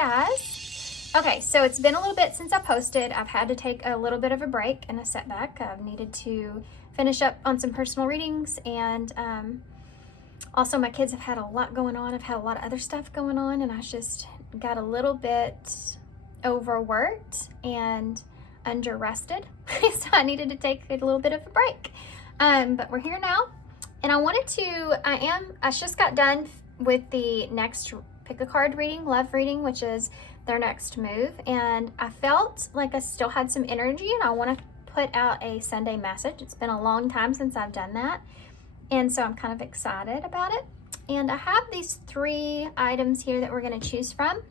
guys. Okay, so it's been a little bit since I posted. I've had to take a little bit of a break and a setback. I've needed to finish up on some personal readings, and also my kids have had a lot going on. I've had a lot of other stuff going on, and I just got a little bit overworked and under-rested. So I needed to take a little bit of a break. But we're here now, and I just got done with the next pick a card reading, love reading, which is their next move, and I felt like I still had some energy, and I want to put out a Sunday message. It's been a long time since I've done that, and so I'm kind of excited about it. And I have these 3 items here that we're going to choose from.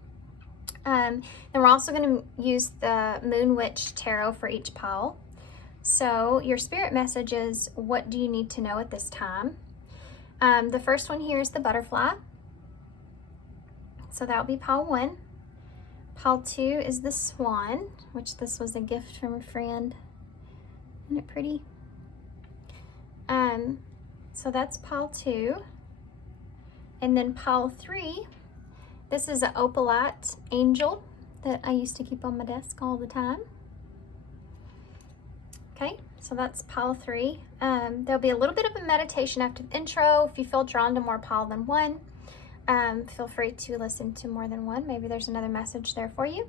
Then we're also going to use the Moon Witch Tarot for each pile. So your spirit message is, what do you need to know at this time? The first one here is the butterfly. So that'll be pile 1. Pile 2 is the swan, which this was a gift from a friend. Isn't it pretty? So that's pile 2. And then pile 3, this is an opalite angel that I used to keep on my desk all the time. Okay, so that's pile 3. There'll be a little bit of a meditation after the intro. If you feel drawn to more pile than 1, feel free to listen to more than one. Maybe there's another message there for you.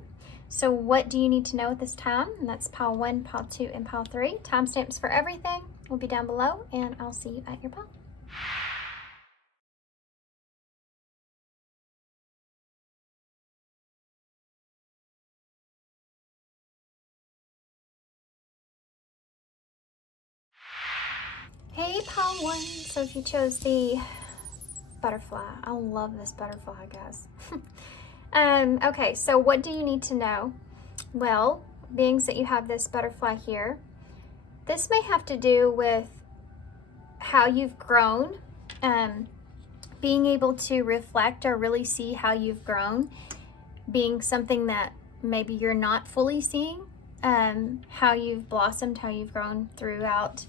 So what do you need to know at this time? And that's pile 1, pile 2, and pile 3. Timestamps for everything will be down below, and I'll see you at your pile. Hey, pile 1. So if you chose the butterfly, I love this butterfly, guys. Okay, so what do you need to know? Well, being that you have this butterfly here, this may have to do with how you've grown, being able to reflect or really see how you've grown, being something that maybe you're not fully seeing, how you've blossomed, how you've grown throughout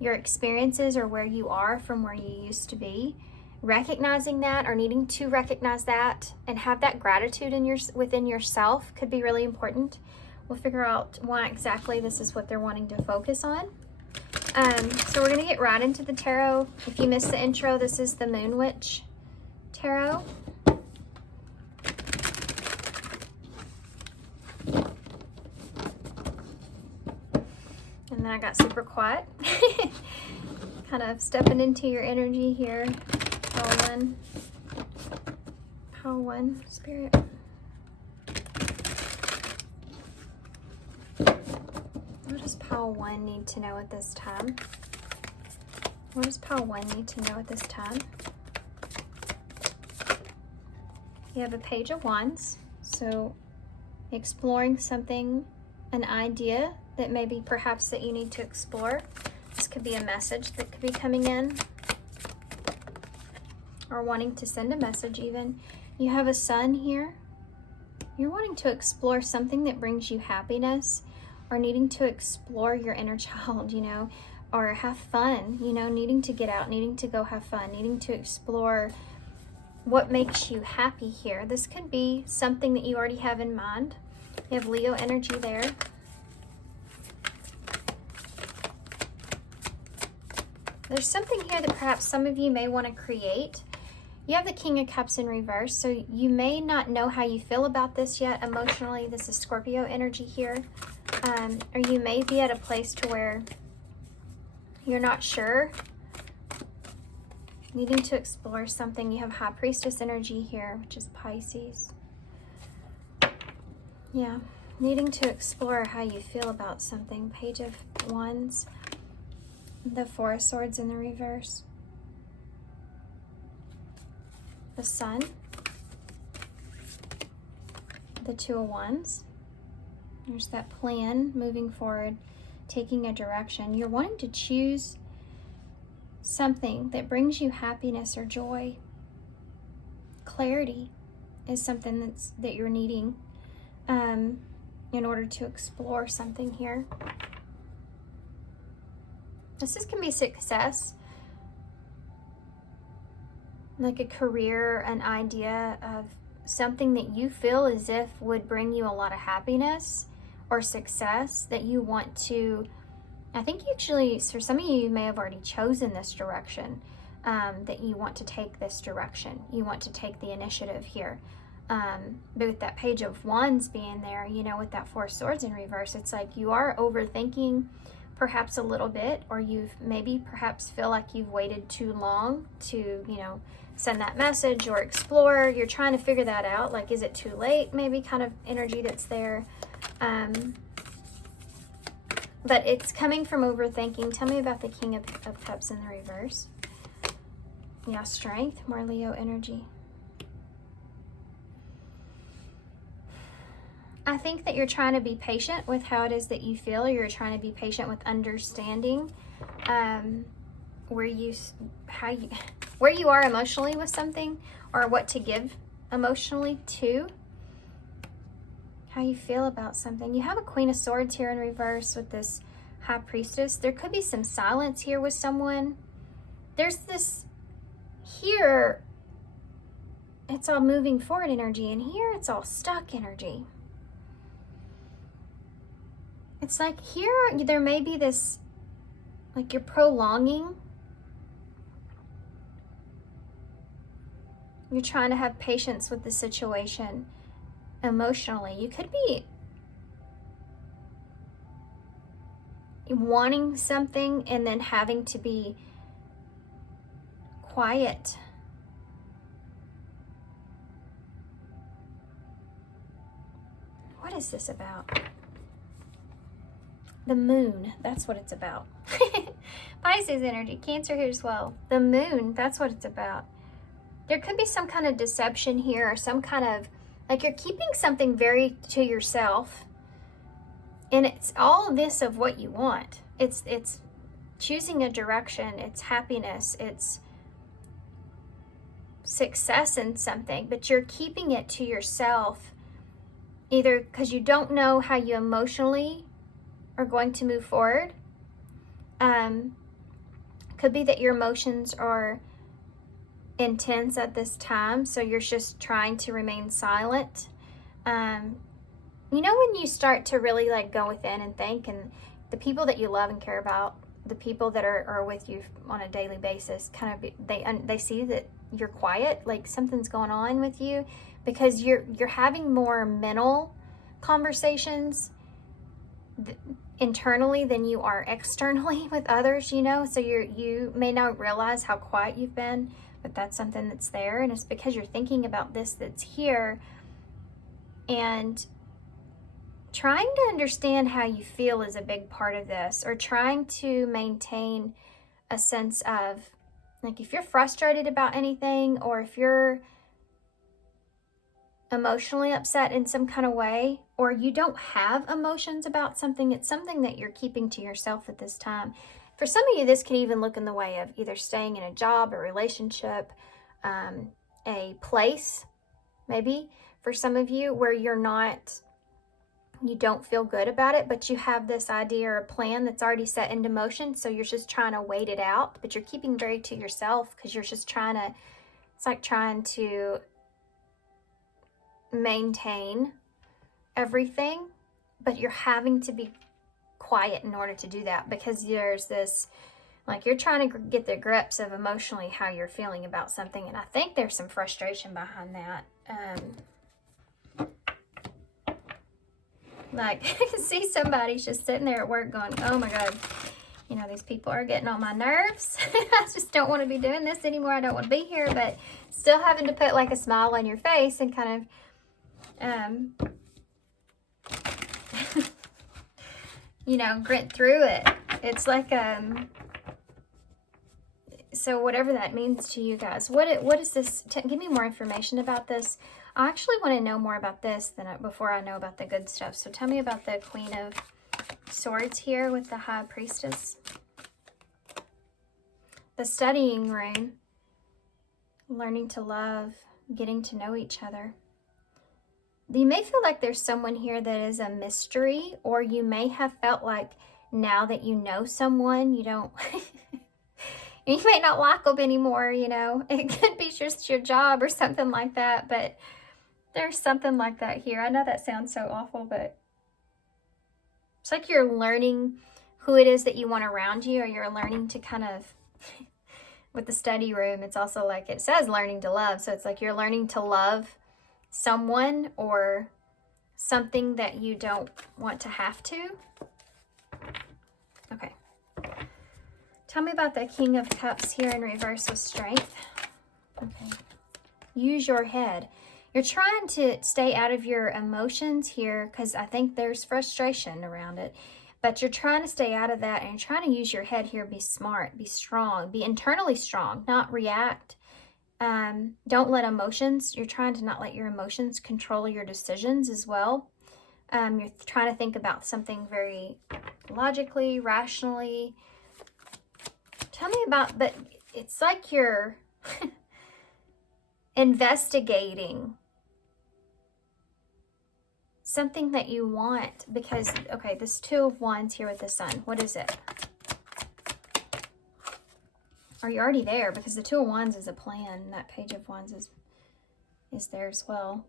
your experiences or where you are from where you used to be. Recognizing that, or needing to recognize that and have that gratitude within yourself could be really important. We'll figure out why exactly this is what they're wanting to focus on. So we're going to get right into the tarot. If you missed the intro, this is the Moon Witch Tarot. And then I got super quiet. Kind of stepping into your energy here. Pile 1, Spirit. What does pile 1 need to know at this time? What does pile 1 need to know at this time? You have a Page of Wands, so exploring something, an idea that maybe perhaps that you need to explore. This could be a message that could be coming in, or wanting to send a message even. You have a Sun here. You're wanting to explore something that brings you happiness, or needing to explore your inner child, you know, or have fun, you know, needing to get out, needing to go have fun, needing to explore what makes you happy here. This could be something that you already have in mind. You have Leo energy there. There's something here that perhaps some of you may want to create. You have the King of Cups in reverse, so you may not know how you feel about this yet emotionally. This is Scorpio energy here. Or you may be at a place to where you're not sure, needing to explore something. You have High Priestess energy here, which is Pisces. Yeah, needing to explore how you feel about something. Page of Wands, the Four of Swords in the reverse. The Sun, the Two of Wands. There's that plan, moving forward, taking a direction. You're wanting to choose something that brings you happiness or joy. Clarity is something that you're needing in order to explore something here. This can be success, like a career, an idea of something that you feel as if would bring you a lot of happiness or success that you want to, I think usually for some of you, you may have already chosen this direction, that you want to take this direction. You want to take the initiative here. But with that Page of Wands being there, you know, with that Four of Swords in reverse, it's like you are overthinking perhaps a little bit, or you've maybe perhaps feel like you've waited too long to, you know, send that message or explore. You're trying to figure that out. Like, is it too late? Maybe kind of energy that's there. But it's coming from overthinking. Tell me about the King of Cups in the reverse. Yeah, strength, more Leo energy. I think that you're trying to be patient with how it is that you feel. You're trying to be patient with understanding where you are emotionally with something, or what to give emotionally to. How you feel about something. You have a Queen of Swords here in reverse with this High Priestess. There could be some silence here with someone. There's this here, it's all moving forward energy, and here it's all stuck energy. It's like here there may be this, like you're prolonging. You're trying to have patience with the situation emotionally. You could be wanting something and then having to be quiet. What is this about? The moon, that's what it's about. Pisces energy, Cancer here as well. The moon, that's what it's about. There could be some kind of deception here, or some kind of, like you're keeping something very to yourself. And it's all this of what you want. It's choosing a direction, it's happiness, it's success in something, but you're keeping it to yourself, either because you don't know how you emotionally are going to move forward. Could be that your emotions are intense at this time, so you're just trying to remain silent. You know, when you start to really like go within and think, and the people that you love and care about, the people that are with you on a daily basis, kind of they see that you're quiet, like something's going on with you, because you're having more mental conversations internally than you are externally with others, you know. So you may not realize how quiet you've been, but that's something that's there, and it's because you're thinking about this that's here, and trying to understand how you feel is a big part of this, or trying to maintain a sense of, like, if you're frustrated about anything, or if you're emotionally upset in some kind of way, or you don't have emotions about something, it's something that you're keeping to yourself at this time. For some of you, this can even look in the way of either staying in a job, a relationship, a place, maybe for some of you, where you don't feel good about it, but you have this idea or a plan that's already set into motion, so you're just trying to wait it out, but you're keeping very to yourself because you're just it's like trying to maintain everything, but you're having to be quiet in order to do that, because there's this, like, you're trying to get the grips of emotionally how you're feeling about something, and I think there's some frustration behind that. Like, I can see somebody's just sitting there at work going, oh my God, you know, these people are getting on my nerves. I just don't want to be doing this anymore. I don't want to be here, but still having to put like a smile on your face and kind of, you know, grit through it. It's like, so whatever that means to you guys, what is this? Give me more information about this. I actually want to know more about this before I know about the good stuff. So tell me about the Queen of Swords here with the High Priestess. The studying rune, learning to love, getting to know each other. You may feel like there's someone here that is a mystery, or you may have felt like now that you know someone, you don't, you may not like them anymore, you know. It could be just your job or something like that, but There's something like that here. I know that sounds so awful, but it's like you're learning who it is that you want around you, or you're learning to kind of, with the study room, it's also like it says learning to love. So it's like you're learning to love someone or something that you don't want to have to. Okay. Tell me about the King of Cups here in reverse with strength. Okay. Use your head. You're trying to stay out of your emotions here because I think there's frustration around it. But you're trying to stay out of that, and you're trying to use your head here. Be smart, be strong, be internally strong, not react. Don't let emotions, you're trying to not let your emotions control your decisions as well. You're trying to think about something very logically, rationally. Tell me about, but it's like you're investigating something that you want, because, okay, this Two of Wands here with the Sun, what is it? Are you already there? Because the Two of Wands is a plan. That Page of Wands is there as well.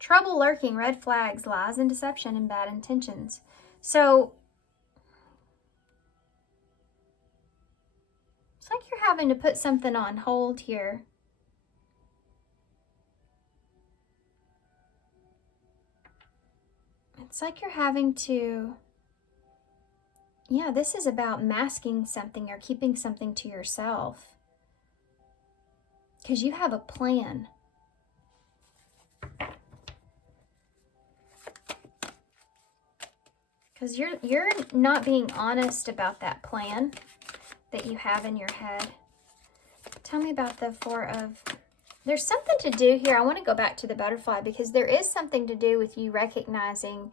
Trouble lurking, red flags, lies and deception, and bad intentions. So it's like you're having to put something on hold here. It's like you're having to, yeah, this is about masking something or keeping something to yourself. Because you have a plan. Because you're not being honest about that plan that you have in your head. Tell me about the Four of... There's something to do here. I want to go back to the butterfly, because there is something to do with you recognizing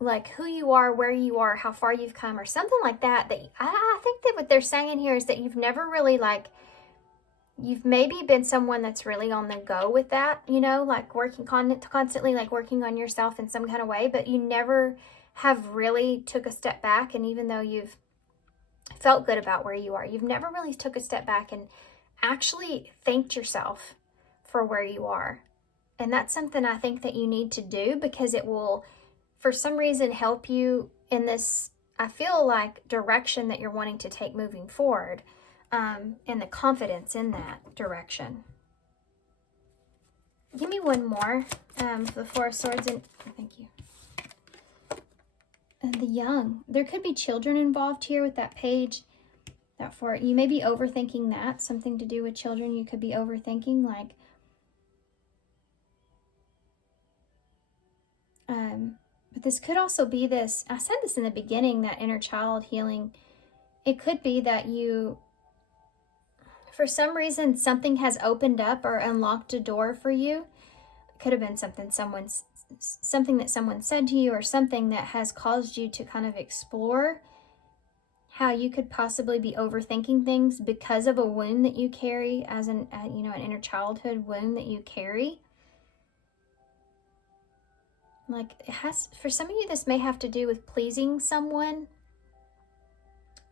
like who you are, where you are, how far you've come, or something like that. That I think that what they're saying here is that you've never really like, you've maybe been someone that's really on the go with that, you know, like working constantly, like working on yourself in some kind of way, but you never have really took a step back. And even though you've felt good about where you are, you've never really took a step back and actually thanked yourself for where you are. And that's something I think that you need to do, because it will, for some reason, help you in this, I feel like, direction that you're wanting to take moving forward, and the confidence in that direction. Give me one more for the Four of Swords. And thank you. And the young. There could be children involved here with that page. That four, you may be overthinking that. Something to do with children you could be overthinking, like but this could also be this, I said this in the beginning, that inner child healing. It could be that you, for some reason, something has opened up or unlocked a door for you. It could have been something that someone said to you, or something that has caused you to kind of explore how you could possibly be overthinking things because of a wound that you carry as an inner childhood wound that you carry. Like, it has, for some of you, this may have to do with pleasing someone,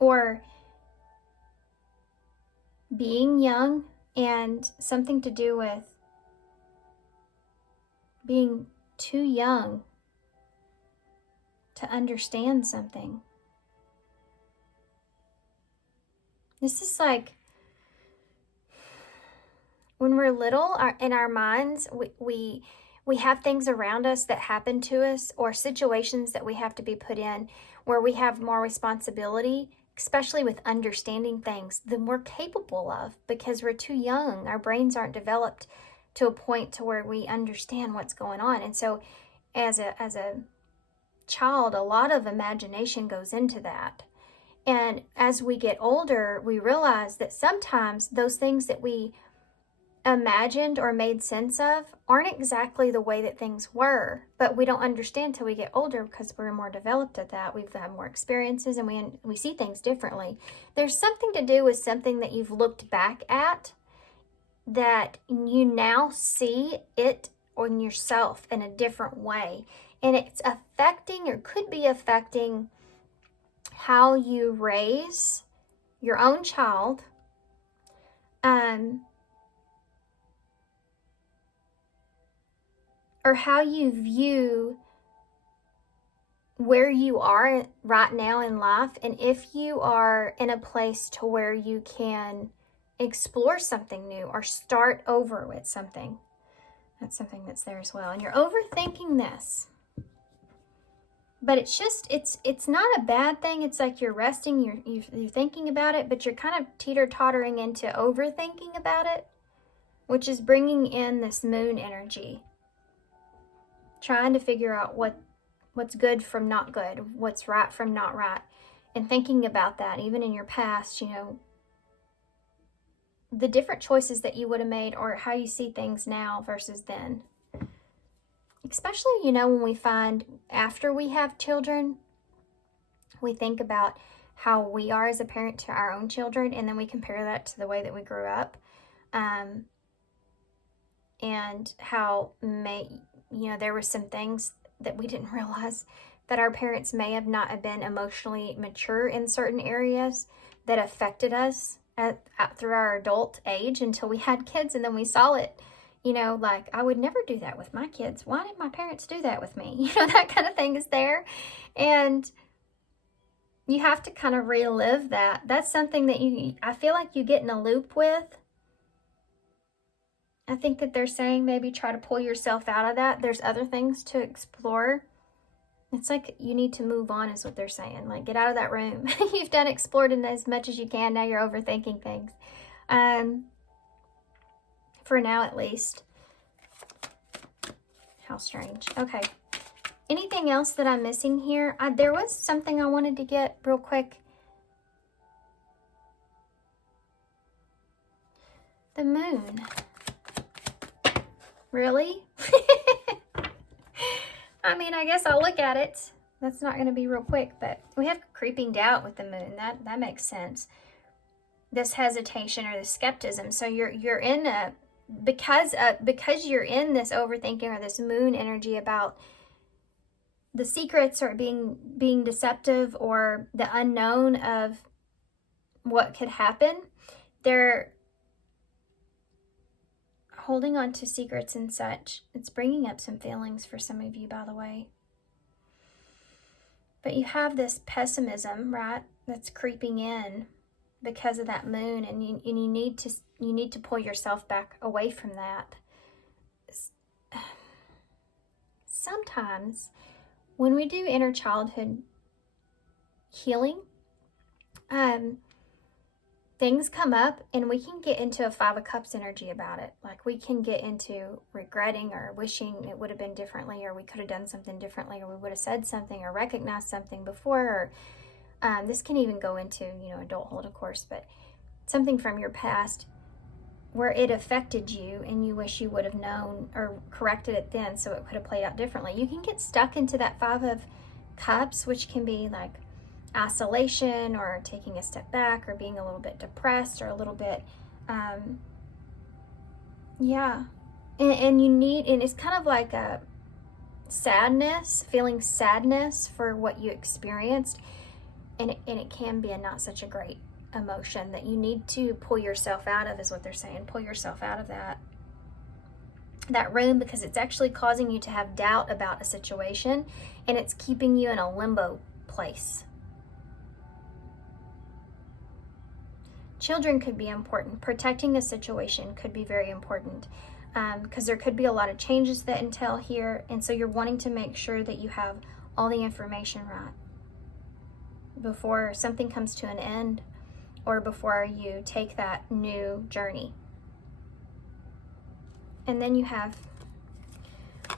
or being young, and something to do with being too young to understand something. This is like, when we're little, in our minds, we have things around us that happen to us, or situations that we have to be put in where we have more responsibility, especially with understanding things, than we're capable of, because we're too young. Our brains aren't developed to a point to where we understand what's going on. And so as a child, a lot of imagination goes into that. And as we get older, we realize that sometimes those things that we imagined or made sense of aren't exactly the way that things were, but we don't understand till we get older, because we're more developed at that. We've had more experiences, and we see things differently. There's something to do with something that you've looked back at, that you now see it on yourself in a different way, and it's affecting, or could be affecting, how you raise your own child, or how you view where you are right now in life, and if you are in a place to where you can explore something new or start over with something. That's something that's there as well. And you're overthinking this. But it's just, it's not a bad thing. It's like you're resting, you're thinking about it, but you're kind of teeter-tottering into overthinking about it, which is bringing in this moon energy. Trying to figure out what's good from not good, what's right from not right, and thinking about that, even in your past, you know, the different choices that you would have made, or how you see things now versus then. Especially, you know, when we find after we have children, we think about how we are as a parent to our own children, and then we compare that to the way that we grew up, and how there were some things that we didn't realize that our parents may have not have been emotionally mature in certain areas that affected us through our adult age until we had kids, and then we saw it. You know, like, I would never do that with my kids. Why did my parents do that with me? You know, that kind of thing is there. And you have to kind of relive that. That's something that I feel like you get in a loop with. I think that they're saying maybe try to pull yourself out of that. There's other things to explore. It's like you need to move on is what they're saying. Like, get out of that room. You've done explored as much as you can. Now you're overthinking things. For now, at least. How strange. Okay. Anything else that I'm missing here? There was something I wanted to get real quick. The moon. Really? I mean, I guess I'll look at it. That's not going to be real quick, but we have creeping doubt with the moon. That makes sense. This hesitation or the skepticism. So you're in a because you're in this overthinking or this moon energy about the secrets or being deceptive or the unknown of what could happen. They're holding on to secrets and such. It's bringing up some feelings for some of you, by the way. But you have this pessimism, right, that's creeping in because of that moon, and you need to pull yourself back away from that. Sometimes when we do inner childhood healing, things come up and we can get into a 5 of Cups energy about it. Like, we can get into regretting or wishing it would have been differently, or we could have done something differently, or we would have said something or recognized something before, or this can even go into, adulthood, of course, but something from your past where it affected you and you wish you would have known or corrected it then so it could have played out differently. You can get stuck into that 5 of Cups, which can be like isolation or taking a step back or being a little bit depressed or a little bit and it's kind of like a sadness, feeling sadness for what you experienced, and it can be a not such a great emotion that you need to pull yourself out of, is what they're saying. Pull yourself out of that room, because it's actually causing you to have doubt about a situation, and it's keeping you in a limbo place. Children could be important. Protecting a situation could be very important, because there could be a lot of changes that entail here, and so you're wanting to make sure that you have all the information right before something comes to an end or before you take that new journey. And then you have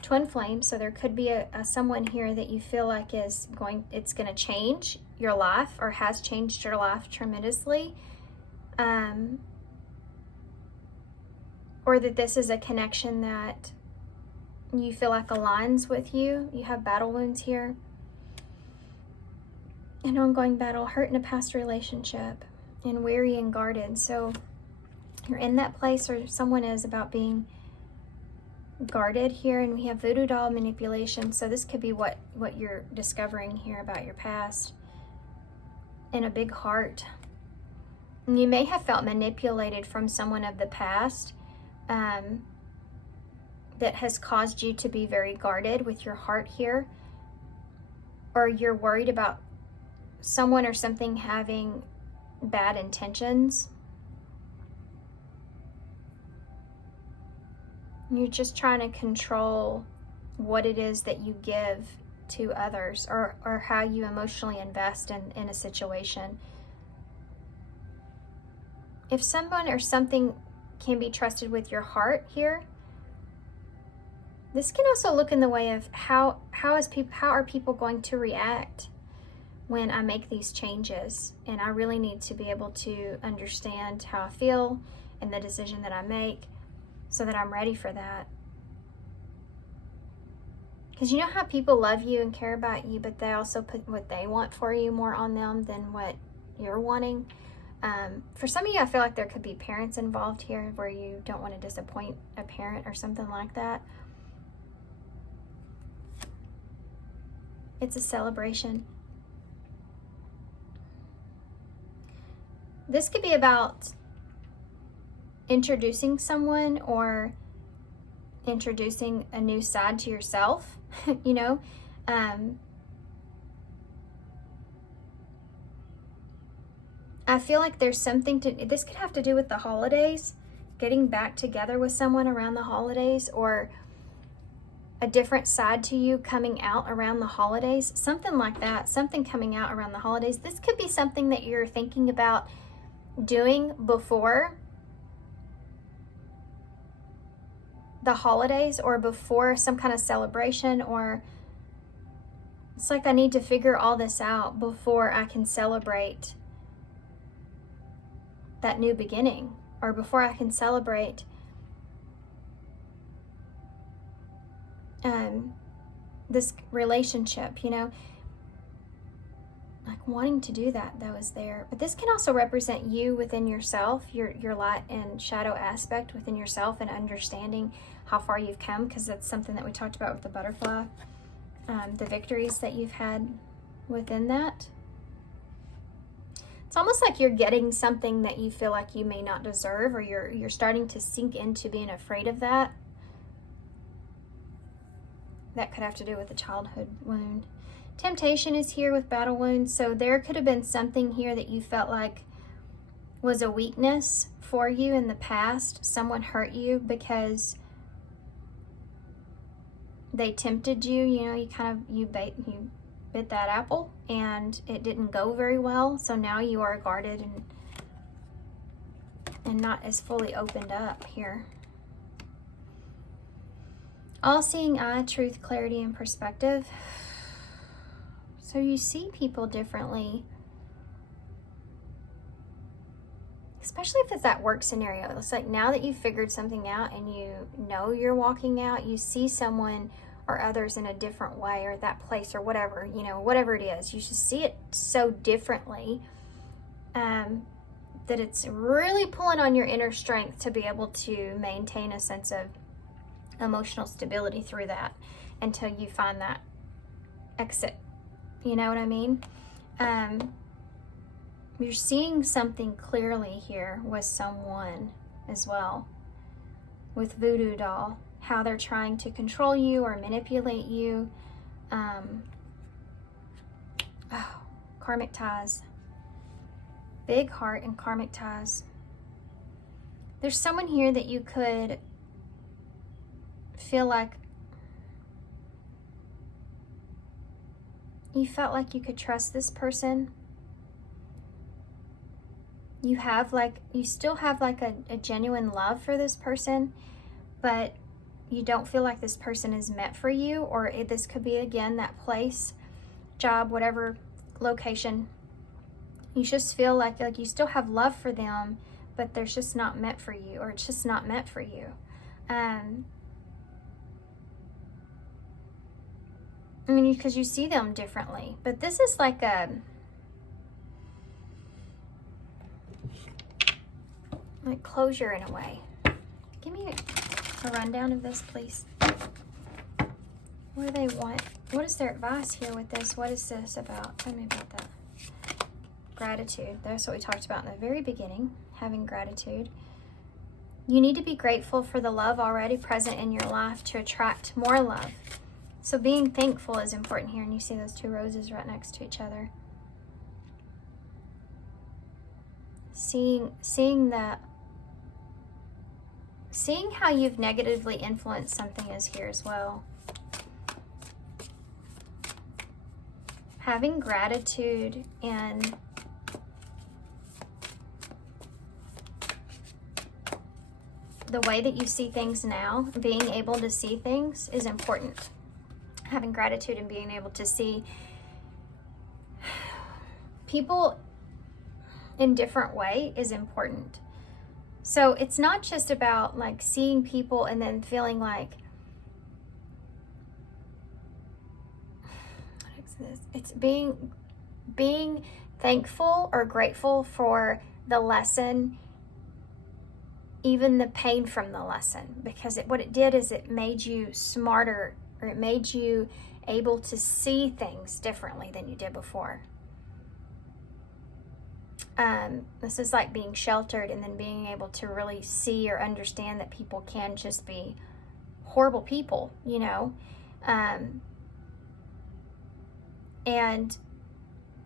TwinFlame, so there could be a someone here that you feel like it's going to change your life or has changed your life tremendously. Or that this is a connection that you feel like aligns with you. You have battle wounds here. An ongoing battle, hurt in a past relationship, and weary and guarded. So you're in that place, or someone is, about being guarded here. And we have voodoo doll manipulation. So this could be what you're discovering here about your past. And a big heart. And you may have felt manipulated from someone of the past, that has caused you to be very guarded with your heart here, or you're worried about someone or something having bad intentions. You're just trying to control what it is that you give to others, or how you emotionally invest in a situation. If someone or something can be trusted with your heart here, this can also look in the way of how are people going to react when I make these changes. And I really need to be able to understand how I feel and the decision that I make so that I'm ready for that. Because you know how people love you and care about you, but they also put what they want for you more on them than what you're wanting. For some of you, I feel like there could be parents involved here where you don't want to disappoint a parent or something like that. It's a celebration. This could be about introducing someone or introducing a new side to yourself, you know. I feel like there's something this could have to do with the holidays, getting back together with someone around the holidays, or a different side to you coming out around the holidays, something like that, something coming out around the holidays. This could be something that you're thinking about doing before the holidays or before some kind of celebration, or it's like I need to figure all this out before I can celebrate that new beginning, or before I can celebrate this relationship, you know. Like wanting to do that though is there. But this can also represent you within yourself, your light and shadow aspect within yourself, and understanding how far you've come, because that's something that we talked about with the butterfly, the victories that you've had within that. It's almost like you're getting something that you feel like you may not deserve, or you're starting to sink into being afraid of that. That could have to do with a childhood wound. Temptation is here with battle wounds, so there could have been something here that you felt like was a weakness for you in the past. Someone hurt you because they tempted you, you know, you bit that apple and it didn't go very well, so now you are guarded and not as fully opened up here. All-seeing eye, truth, clarity, and perspective. So you see people differently, especially if it's that work scenario. It's like now that you've figured something out and you know you're walking out, you see someone or others in a different way, or that place or whatever, you know, whatever it is, you should see it so differently that it's really pulling on your inner strength to be able to maintain a sense of emotional stability through that until you find that exit. You know what I mean? You're seeing something clearly here with someone as well. With Voodoo Doll, how they're trying to control you or manipulate you. Karmic ties. Big heart and karmic ties. There's someone here that you could feel like you felt like you could trust this person. You still have like a genuine love for this person, but you don't feel like this person is meant for you, or this could be, again, that place, job, whatever location. You just feel like you still have love for them, but they're just not meant for you, or it's just not meant for you. I mean, because you see them differently, but this is like closure in a way. Give me a rundown of this, please. What do they want? What is their advice here with this? What is this about? Tell me about that. Gratitude. That's what we talked about in the very beginning, having gratitude. You need to be grateful for the love already present in your life to attract more love. So being thankful is important here. And you see those two roses right next to each other. Seeing how you've negatively influenced something is here as well. Having gratitude and the way that you see things now, being able to see things is important. Having gratitude and being able to see people in different way is important. So it's not just about like seeing people and then feeling like, what is this? It's being thankful or grateful for the lesson, even the pain from the lesson, because what it did is it made you smarter, or it made you able to see things differently than you did before. This is like being sheltered and then being able to really see or understand that people can just be horrible people, you know? And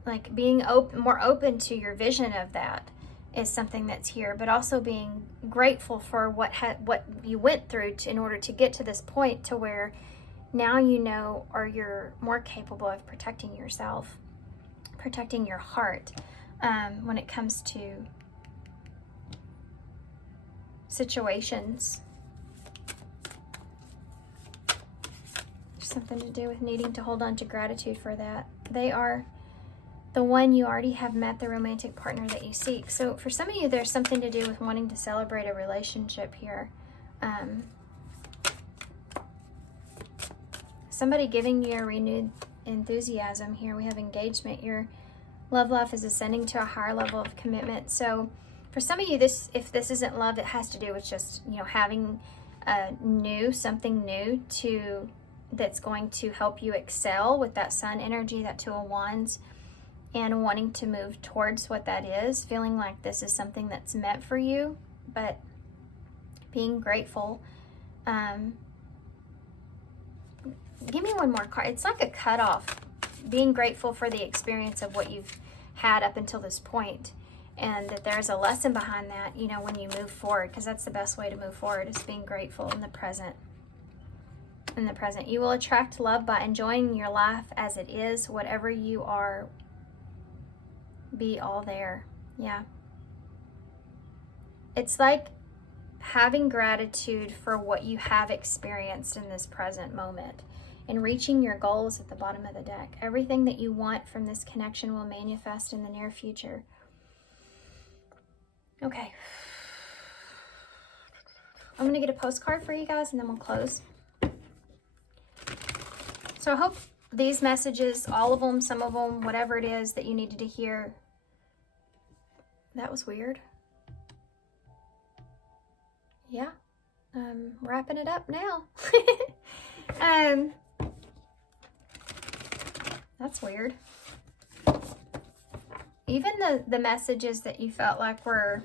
like being more open to your vision of that is something that's here, but also being grateful for what you went through in order to get to this point to where now you know, or you're more capable of protecting yourself, protecting your heart. When it comes to situations. There's something to do with needing to hold on to gratitude for that. They are the one you already have met, the romantic partner that you seek. So for some of you, there's something to do with wanting to celebrate a relationship here. Somebody giving you a renewed enthusiasm here. We have engagement. Your love life is ascending to a higher level of commitment. So for some of you, if this isn't love, it has to do with just, you know, having something new that's going to help you excel with that sun energy, that Two of Wands, and wanting to move towards what that is, feeling like this is something that's meant for you, but being grateful. Give me one more card. It's like a cutoff. Being grateful for the experience of what you've had up until this point, and that there's a lesson behind that, you know, when you move forward, because that's the best way to move forward, is being grateful in the present. In the present, you will attract love by enjoying your life as it is. Whatever you are, be all there. Yeah. It's like having gratitude for what you have experienced in this present moment. And reaching your goals at the bottom of the deck. Everything that you want from this connection will manifest in the near future. Okay. I'm going to get a postcard for you guys and then we'll close. So I hope these messages, all of them, some of them, whatever it is that you needed to hear. That was weird. Yeah. Wrapping it up now. That's weird. Even the messages that you felt like were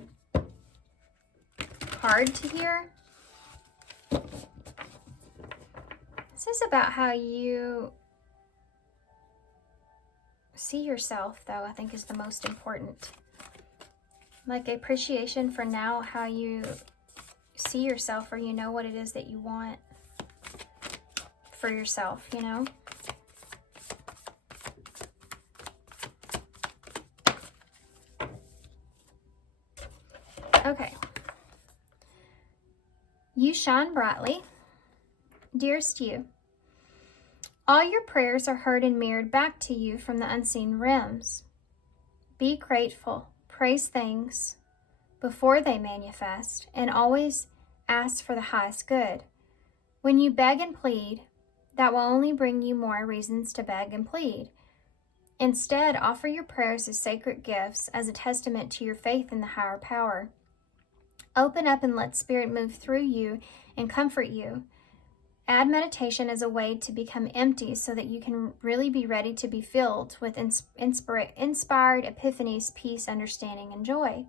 hard to hear. This is about how you see yourself, though, I think is the most important. Like appreciation for now, how you see yourself, or you know what it is that you want for yourself, you know? Okay. You shine brightly. Dearest you, all your prayers are heard and mirrored back to you from the unseen realms. Be grateful, praise things before they manifest, and always ask for the highest good. When you beg and plead, that will only bring you more reasons to beg and plead. Instead, offer your prayers as sacred gifts, as a testament to your faith in the higher power. Open up and let Spirit move through you and comfort you. Add meditation as a way to become empty so that you can really be ready to be filled with inspired epiphanies, peace, understanding, and joy.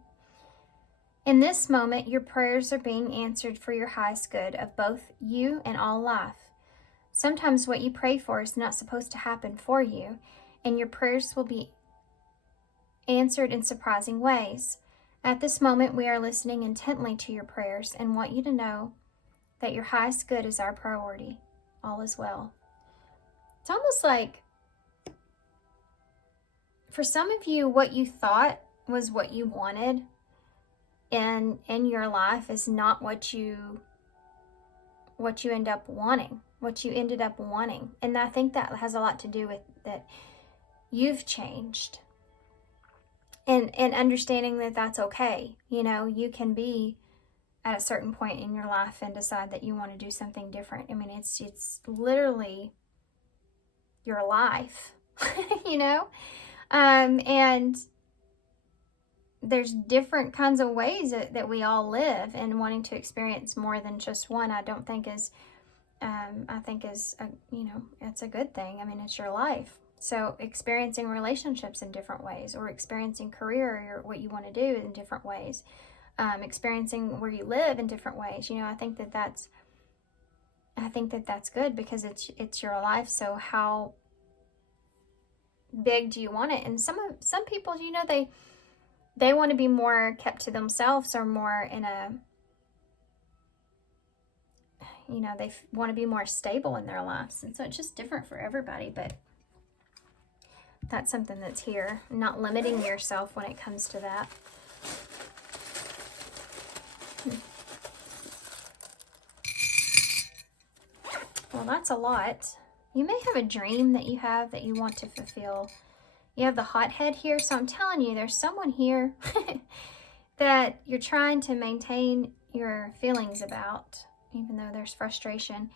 In this moment, your prayers are being answered for your highest good of both you and all life. Sometimes what you pray for is not supposed to happen for you, and your prayers will be answered in surprising ways. At this moment, we are listening intently to your prayers and want you to know that your highest good is our priority. All is well. It's almost like, for some of you, what you thought was what you wanted in your life is not what you ended up wanting. And I think that has a lot to do with that you've changed. And understanding that that's okay. You know, you can be at a certain point in your life and decide that you want to do something different. I mean, it's literally your life, you know? And there's different kinds of ways that we all live, and wanting to experience more than just one, I don't think is, you know, it's a good thing. I mean, it's your life. So experiencing relationships in different ways, or experiencing career or what you want to do in different ways, experiencing where you live in different ways. You know, I think that that's good, because it's your life. So how big do you want it? And some people, you know, they want to be more kept to themselves, or more in a, you know, they want to be more stable in their lives. And so it's just different for everybody, but that's something that's here. Not limiting yourself when it comes to that. Well, that's a lot. You may have a dream that you have that you want to fulfill. You have the hothead here, so I'm telling you, there's someone here that you're trying to maintain your feelings about, even though there's frustration.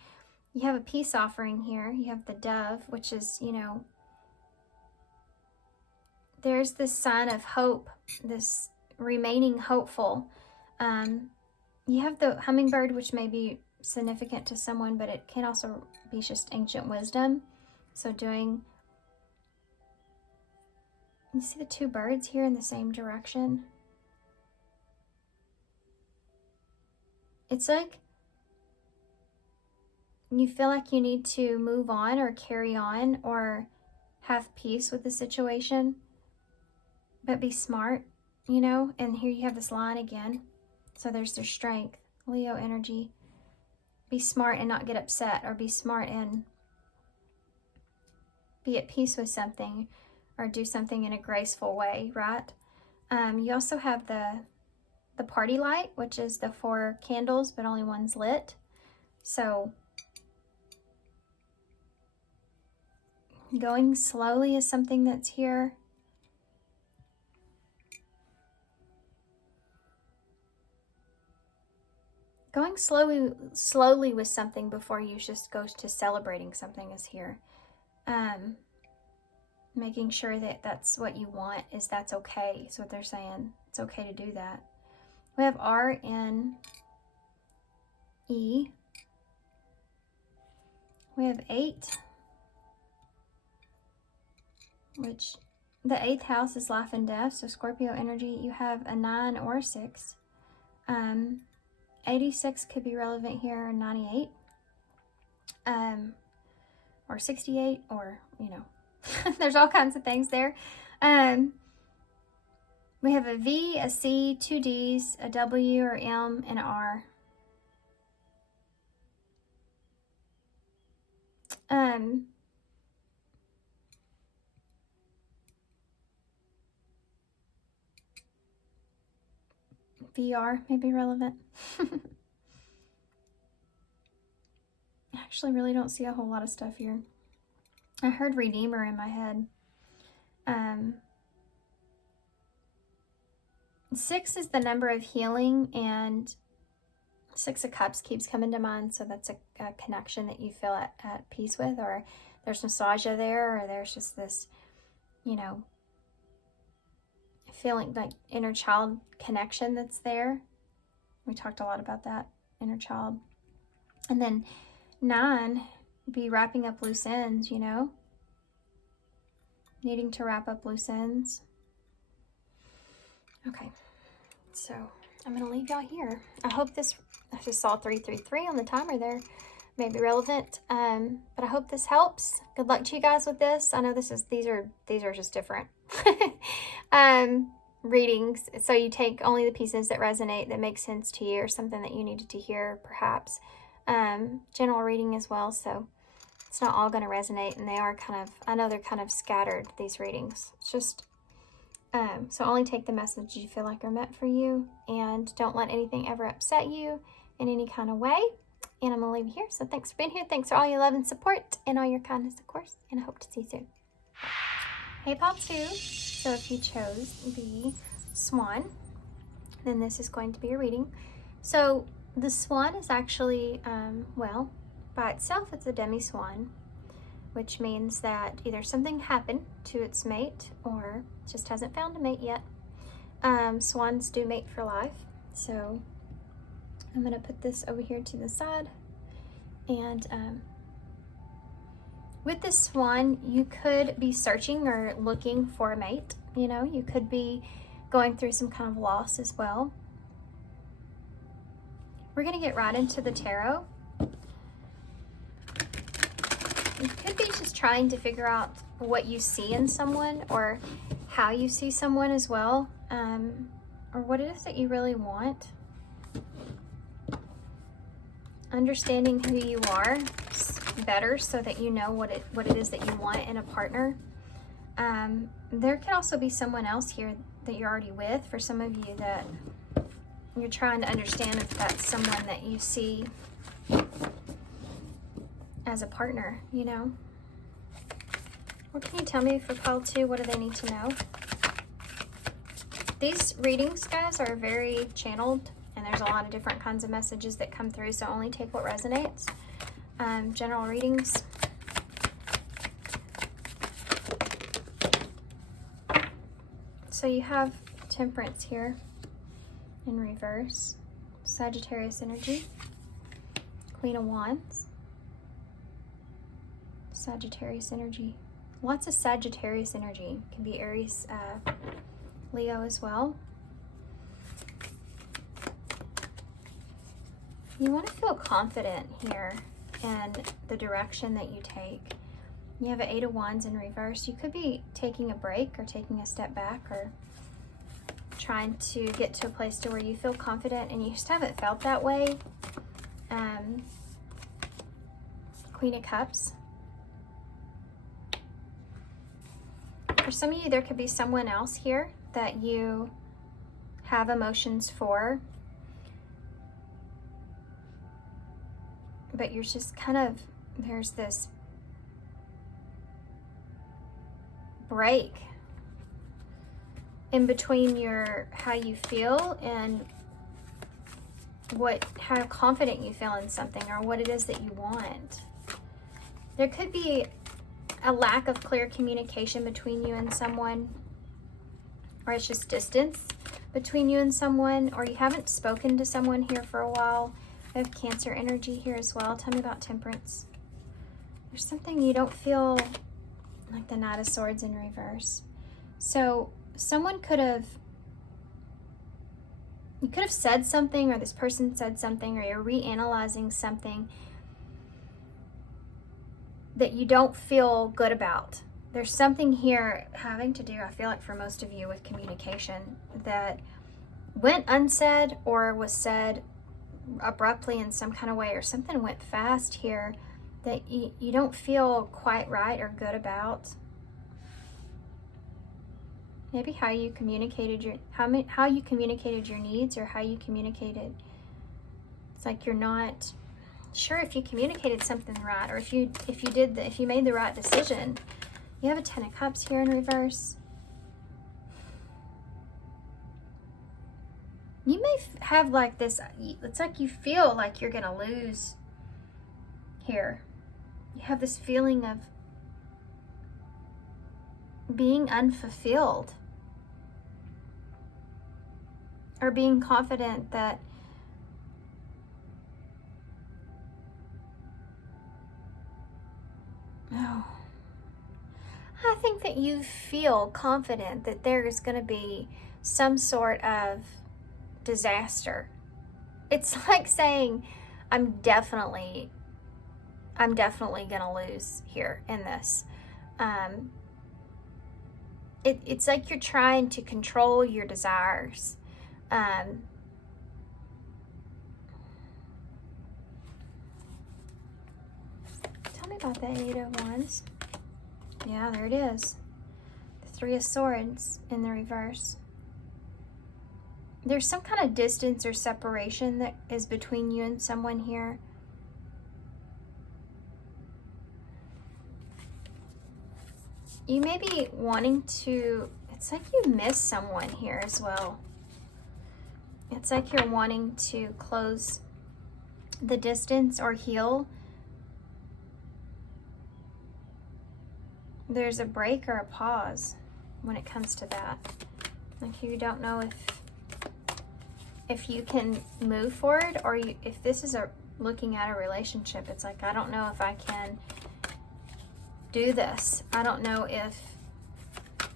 You have a peace offering here. You have the dove, which is, you know, there's this sign of hope, this remaining hopeful. You have the hummingbird, which may be significant to someone, but it can also be just ancient wisdom. So you see the two birds here in the same direction? It's like you feel like you need to move on, or carry on, or have peace with the situation, but be smart, you know? And here you have this line again. So there's their strength, Leo energy. Be smart and not get upset, or be smart and be at peace with something, or do something in a graceful way, right? You also have the party light, which is the 4 candles, but only one's lit. So going slowly is something that's here. Going slowly with something before you just go to celebrating something is here. Making sure that that's what you want, that's okay, is what they're saying. It's okay to do that. We have R, N, E. We have 8, which the 8th house is life and death, so Scorpio energy. You have a 9 or a 6. 86 could be relevant here, or 98, or 68, or, you know, there's all kinds of things there. We have a V, a C, 2 Ds, a W or M, and an R. VR may be relevant. I actually really don't see a whole lot of stuff here. I heard Redeemer in my head. 6 is the number of healing, and 6 of Cups keeps coming to mind. So that's a connection that you feel at peace with, or there's nostalgia there, or there's just this, you know, feeling like inner child connection that's there. We talked a lot about that, inner child. And then 9, be wrapping up loose ends, you know, needing to wrap up loose ends. Okay, so I'm going to leave y'all here. I hope this, I just saw 333 on the timer there, may be relevant. But I hope this helps. Good luck to you guys with this. I know these are just different readings. So you take only the pieces that resonate, that make sense to you, or something that you needed to hear, perhaps. General reading as well. So it's not all going to resonate, and they are kind of, I know they're kind of scattered, these readings. It's just, so only take the messages you feel like are meant for you, and don't let anything ever upset you in any kind of way. And I'm going to leave you here. So thanks for being here. Thanks for all your love and support and all your kindness, of course. And I hope to see you soon. Hey, Pile 2. So if you chose the Swan, then this is going to be a reading. So the Swan is actually, well, by itself, it's a demi-swan, which means that either something happened to its mate or just hasn't found a mate yet. Swans do mate for life. So I'm going to put this over here to the side. And with this swan, you could be searching or looking for a mate. You know, you could be going through some kind of loss as well. We're going to get right into the tarot. You could be just trying to figure out what you see in someone, or how you see someone as well, or what it is that you really want. Understanding who you are better so that you know what it is that you want in a partner. There could also be someone else here that you're already with. For some of you, that you're trying to understand if that's someone that you see as a partner, you know. What can you tell me for Pile 2? What do they need to know? These readings, guys, are very channeled, and there's a lot of different kinds of messages that come through, so only take what resonates. General readings. So you have Temperance here in reverse, Sagittarius energy, Queen of Wands, Sagittarius energy. Lots of Sagittarius energy. Can be Aries, Leo as well. You want to feel confident here in the direction that you take. You have an 8 of Wands in reverse. You could be taking a break or taking a step back, or trying to get to a place to where you feel confident and you just haven't felt that way. Queen of Cups. For some of you, there could be someone else here that you have emotions for, but you're just kind of, there's this break in between your how you feel and how confident you feel in something, or what it is that you want. There could be a lack of clear communication between you and someone, or it's just distance between you and someone, or you haven't spoken to someone here for a while. I have Cancer energy here as well. Tell me about Temperance. There's something you don't feel, like the Knight of Swords in reverse. So someone you could have said something, or this person said something, or you're reanalyzing something that you don't feel good about. There's something here having to do, I feel like for most of you, with communication that went unsaid or was said abruptly in some kind of way, or something went fast here that you don't feel quite right or good about. Maybe how you communicated how you communicated your needs, or how you communicated. It's like you're not sure if you communicated something right, or if you made the right decision. You have a 10 of Cups here in reverse. You may have like this, it's like you feel like you're gonna lose here. You have this feeling of being unfulfilled, or being confident that I think that you feel confident that there is going to be some sort of disaster. It's like saying, I'm definitely gonna lose here in this. It's like you're trying to control your desires. Tell me about that Eight of Wands. Yeah, there it is. The Three of Swords in the reverse. There's some kind of distance or separation that is between you and someone here. You may be wanting to, it's like you miss someone here as well. It's like you're wanting to close the distance or heal. There's a break or a pause when it comes to that. Like you don't know if you can move forward, or if this is looking at a relationship. It's like, I don't know if I can do this. I don't know if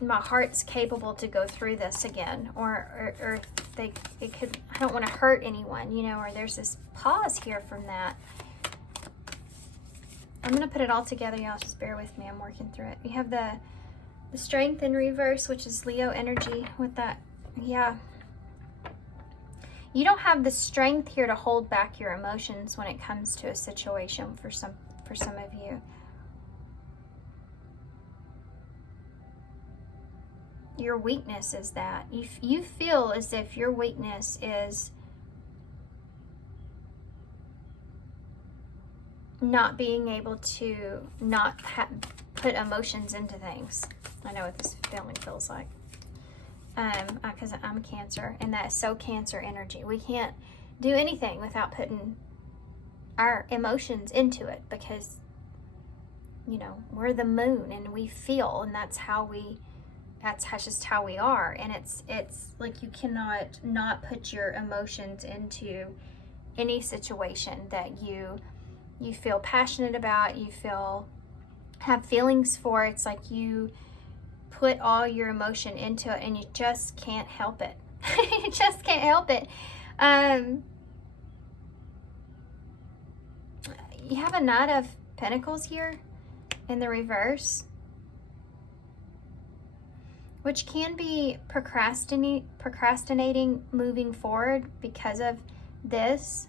my heart's capable to go through this again, or it could, I don't want to hurt anyone, you know, or there's this pause here from that. I'm going to put it all together, y'all. Just bear with me. I'm working through it. You have the Strength in reverse, which is Leo energy with that. Yeah. You don't have the strength here to hold back your emotions when it comes to a situation for some of you. Your weakness is that. You feel as if your weakness is not being able to not put emotions into things. I know what this feeling feels like. Because I'm Cancer, and that is so Cancer energy. We can't do anything without putting our emotions into it, because, you know, we're the moon and we feel, and that's just how we are. And it's like you cannot not put your emotions into any situation that you feel passionate about, you have feelings for. It's like you put all your emotion into it, and you just can't help it. You just can't help it. You have a Knight of Pentacles here in the reverse, which can be procrastinating moving forward because of this.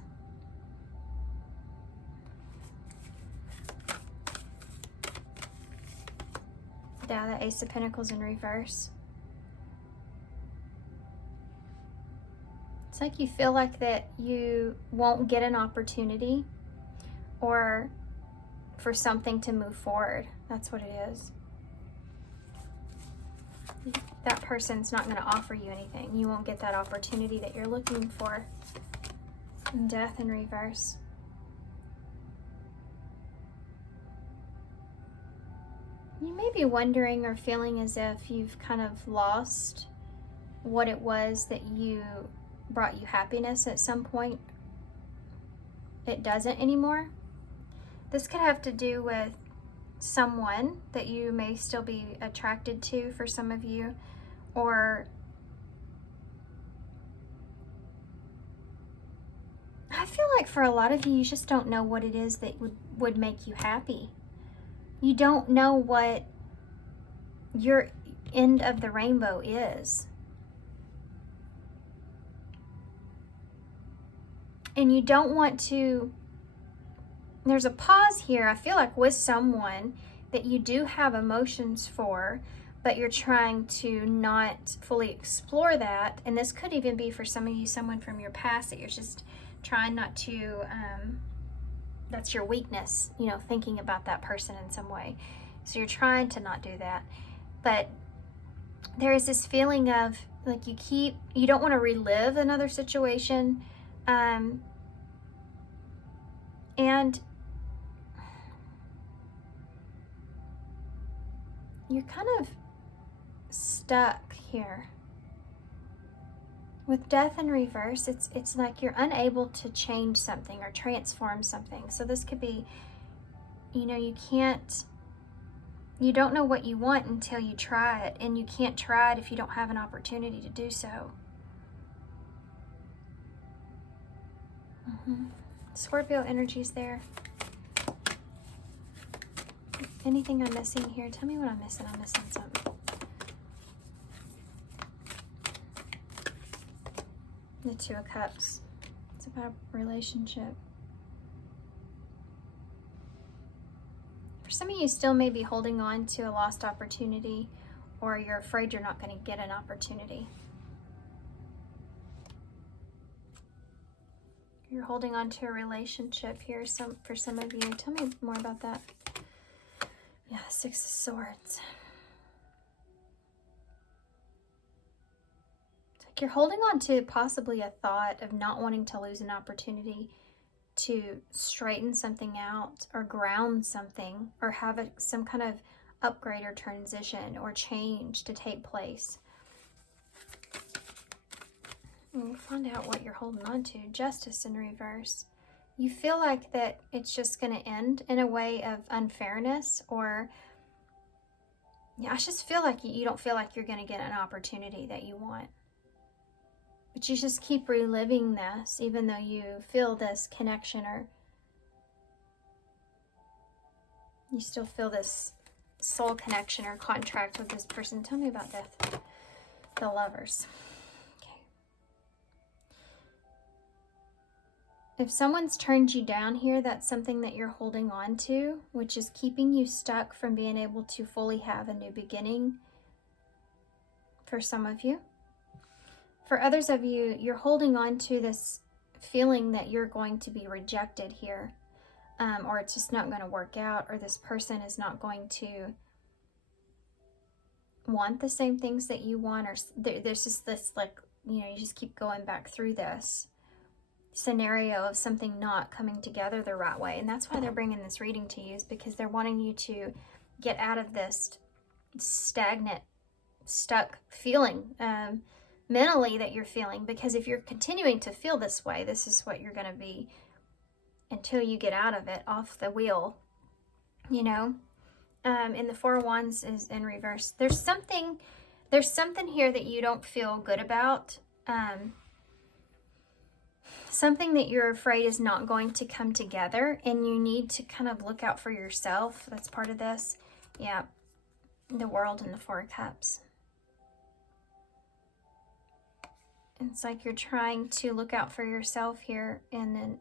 Yeah, the Ace of Pentacles in reverse. It's like you feel like that you won't get an opportunity or for something to move forward. That's what it is. That person's not going to offer you anything. You won't get that opportunity that you're looking for. And Death in reverse. You may be wondering or feeling as if you've kind of lost what it was that brought you happiness at some point. It doesn't anymore. This could have to do with someone that you may still be attracted to for some of you, or I feel like for a lot of you, you just don't know what it is that would make you happy. You don't know what your end of the rainbow is. And you don't want to, there's a pause here, I feel like, with someone that you do have emotions for, but you're trying to not fully explore that. And this could even be for some of you, someone from your past that you're just trying not to, that's your weakness, you know, thinking about that person in some way. So you're trying to not do that. But there is this feeling of like you don't want to relive another situation. And you're kind of stuck here. With Death in reverse, it's like you're unable to change something or transform something. So this could be, you know, you don't know what you want until you try it, and you can't try it if you don't have an opportunity to do so. Scorpio energy's there. Anything I'm missing here? Tell me what I'm missing. I'm missing something. The Two of Cups. It's about a relationship. For some of you, still may be holding on to a lost opportunity, or you're afraid you're not going to get an opportunity. You're holding on to a relationship here for some of you. Tell me more about that. Yeah, Six of Swords. It's like you're holding on to possibly a thought of not wanting to lose an opportunity to straighten something out or ground something or have some kind of upgrade or transition or change to take place. We'll find out what you're holding on to. Justice in reverse. You feel like that it's just going to end in a way of unfairness, or yeah, I just feel like you don't feel like you're going to get an opportunity that you want. But you just keep reliving this, even though you feel this connection, or you still feel this soul connection or contract with this person. Tell me about the Lovers. If someone's turned you down here, that's something that you're holding on to, which is keeping you stuck from being able to fully have a new beginning for some of you. For others of you, you're holding on to this feeling that you're going to be rejected here, or it's just not going to work out, or this person is not going to want the same things that you want, or there's just this, like, you know, you just keep going back through this scenario of something not coming together the right way. And that's why they're bringing this reading to you, is because they're wanting you to get out of this stagnant, stuck feeling mentally that you're feeling. Because if you're continuing to feel this way, this is what you're going to be until you get out of it, off the wheel, you know. And the Four of Wands is in reverse. There's something here that you don't feel good about. Something that you're afraid is not going to come together, and you need to kind of look out for yourself. That's part of this. Yeah, the World and the Four of Cups. It's like you're trying to look out for yourself here, and then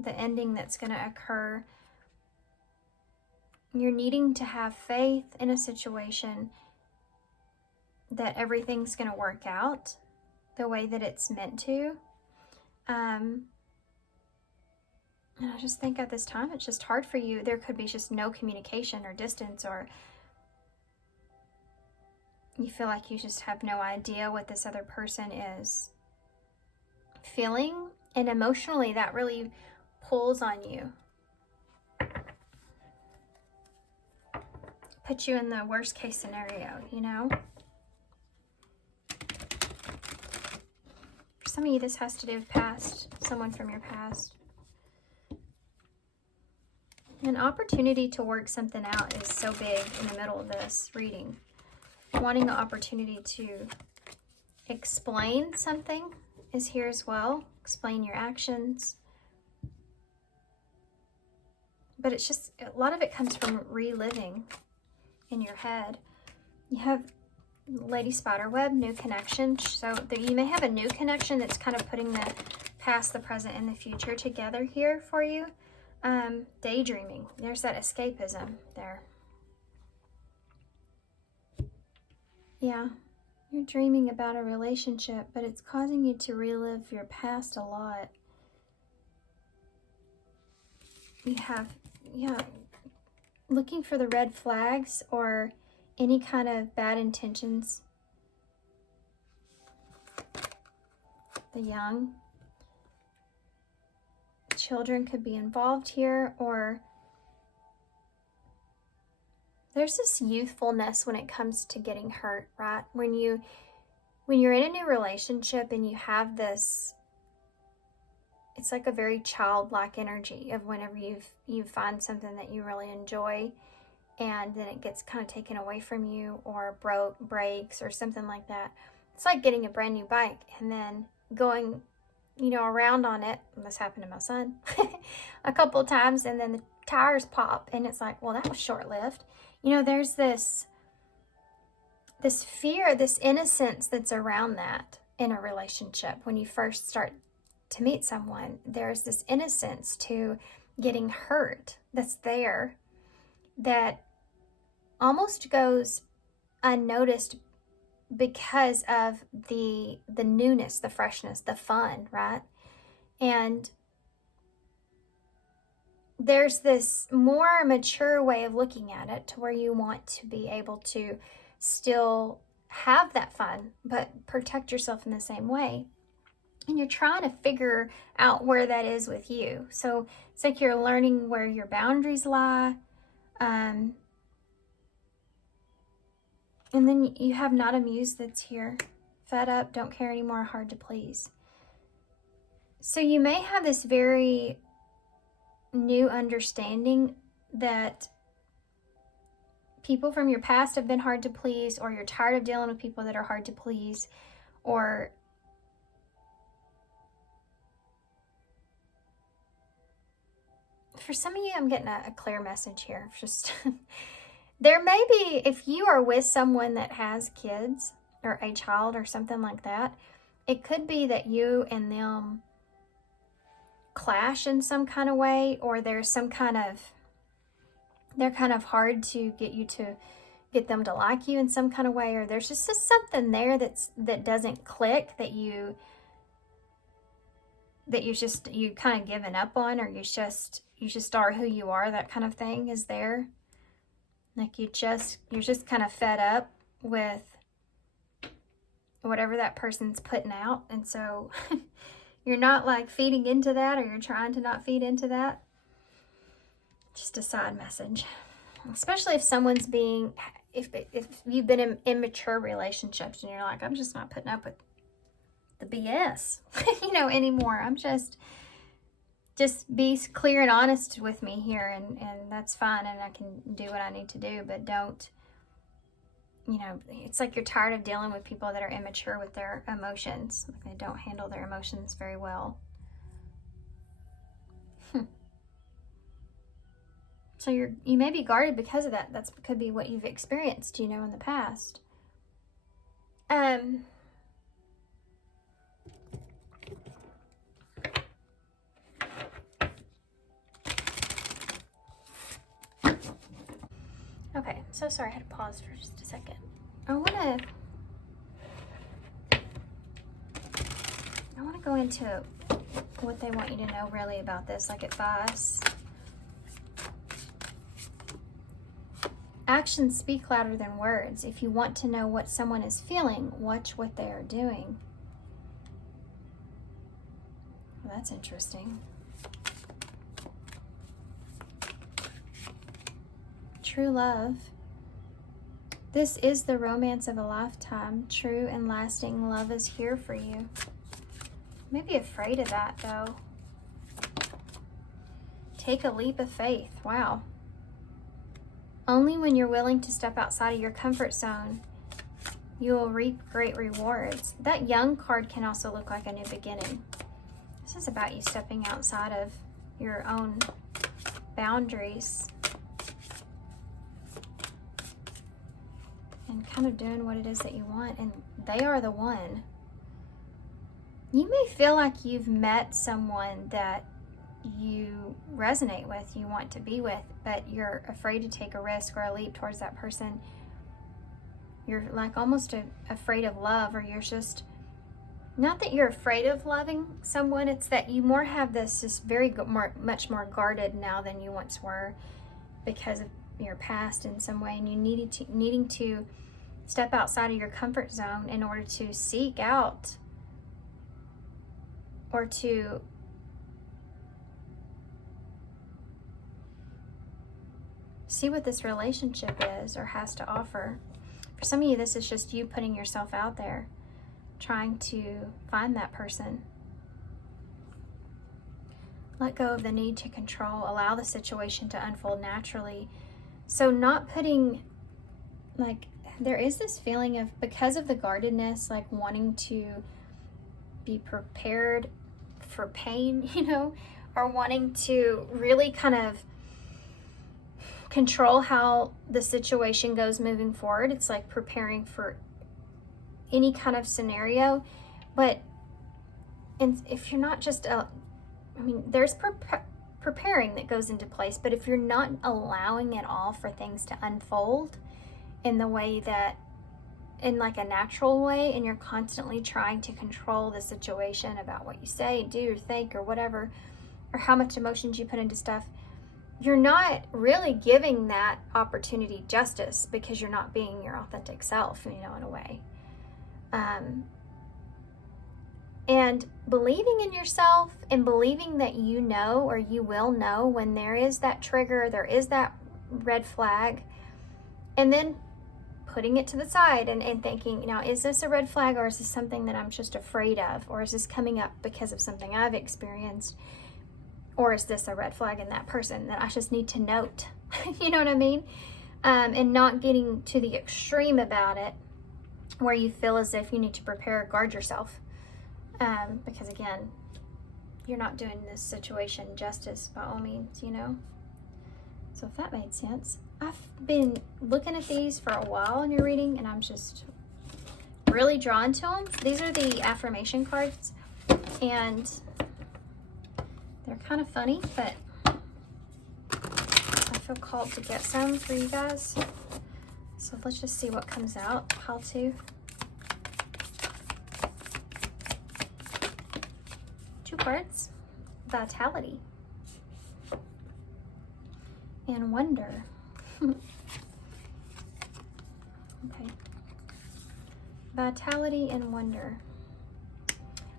the ending that's going to occur. You're needing to have faith in a situation that everything's going to work out the way that it's meant to. And I just think at this time, it's just hard for you. There could be just no communication or distance, or you feel like you just have no idea what this other person is feeling. And emotionally, that really pulls on you. Puts you in the worst case scenario, you know? Some of you, this has to do with past, someone from your past. An opportunity to work something out is so big in the middle of this reading. Wanting an opportunity to explain something is here as well. Explain your actions. But it's just, a lot of it comes from reliving in your head. You have Lady Spiderweb, new connection. So you may have a new connection that's kind of putting the past, the present, and the future together here for you. Daydreaming. There's that escapism there. Yeah, you're dreaming about a relationship, but it's causing you to relive your past a lot. You have, yeah, looking for the red flags or any kind of bad intentions. The young. Children could be involved here, or there's this youthfulness when it comes to getting hurt, right? When you're in a new relationship and you have this, it's like a very childlike energy of whenever you find something that you really enjoy, and then it gets kind of taken away from you, or breaks or something like that. It's like getting a brand new bike and then going you know, around on it, and this happened to my son a couple of times, and then the tires pop, and it's like, well, that was short-lived. You know, there's this fear, this innocence that's around that in a relationship. When you first start to meet someone, there's this innocence to getting hurt that's there that almost goes unnoticed because of the newness, the freshness, the fun, right? And there's this more mature way of looking at it to where you want to be able to still have that fun, but protect yourself in the same way. And you're trying to figure out where that is with you. So it's like you're learning where your boundaries lie. And then you have not amused that's here. Fed up, don't care anymore, hard to please. So you may have this very new understanding that people from your past have been hard to please, or you're tired of dealing with people that are hard to please, or for some of you, I'm getting a clear message here. Just there may be, if you are with someone that has kids or a child or something like that, it could be that you and them clash in some kind of way, or there's some kind of, they're kind of hard to get them to like you in some kind of way, or there's just something there that doesn't click, that you kind of given up on, or you just are who you are, that kind of thing is there. Like you're just kind of fed up with whatever that person's putting out, and so you're not like feeding into that, or you're trying to not feed into that. Just a side message. Especially if someone's being, if you've been in immature relationships and you're like, I'm just not putting up with the BS, you know, anymore. I'm just be clear and honest with me here, and that's fine, and I can do what I need to do, but don't, you know, it's like you're tired of dealing with people that are immature with their emotions. They don't handle their emotions very well. So you may be guarded because of that. That could be what you've experienced, you know, in the past. Okay, so sorry, I had to pause for just a second. I want to go into what they want you to know really about this, like advice. Actions speak louder than words. If you want to know what someone is feeling, watch what they are doing. Well, that's interesting. True love. This is the romance of a lifetime. True and lasting love is here for you. Maybe afraid of that, though. Take a leap of faith. Wow. Only when you're willing to step outside of your comfort zone, you will reap great rewards. That young card can also look like a new beginning. This is about you stepping outside of your own boundaries and kind of doing what it is that you want, and they are the one. You may feel like you've met someone that you resonate with, you want to be with, but you're afraid to take a risk or a leap towards that person. You're like almost afraid of love, or you're just, not that you're afraid of loving someone, it's that you more have this much more guarded now than you once were because of your past in some way, and you needing to step outside of your comfort zone in order to seek out or to see what this relationship is or has to offer. For some of you, this is just you putting yourself out there, trying to find that person. Let go of the need to control. Allow the situation to unfold naturally. So not putting, like, there is this feeling of, because of the guardedness, like wanting to be prepared for pain, you know, or wanting to really kind of control how the situation goes moving forward. It's like preparing for any kind of scenario. But and if you're not just there's preparing that goes into place, but if you're not allowing it all for things to unfold in the way that, in like a natural way, and you're constantly trying to control the situation about what you say, do, or think, or whatever, or how much emotions you put into stuff, you're not really giving that opportunity justice, because you're not being your authentic self, you know, in a way. And believing in yourself and believing that you know, or you will know, when there is that trigger, there is that red flag, and then putting it to the side and thinking, now, is this a red flag, or is this something that I'm just afraid of, or is this coming up because of something I've experienced, or is this a red flag in that person that I just need to note? You know what I mean? And not getting to the extreme about it, where you feel as if you need to prepare or guard yourself. Because again, you're not doing this situation justice by all means, you know? So if that made sense. I've been looking at these for a while in your reading, and I'm just really drawn to them. These are the affirmation cards, and they're kind of funny, but I feel called to get some for you guys. So let's just see what comes out. How to. 2 cards. Vitality. And wonder. Okay. Vitality and wonder.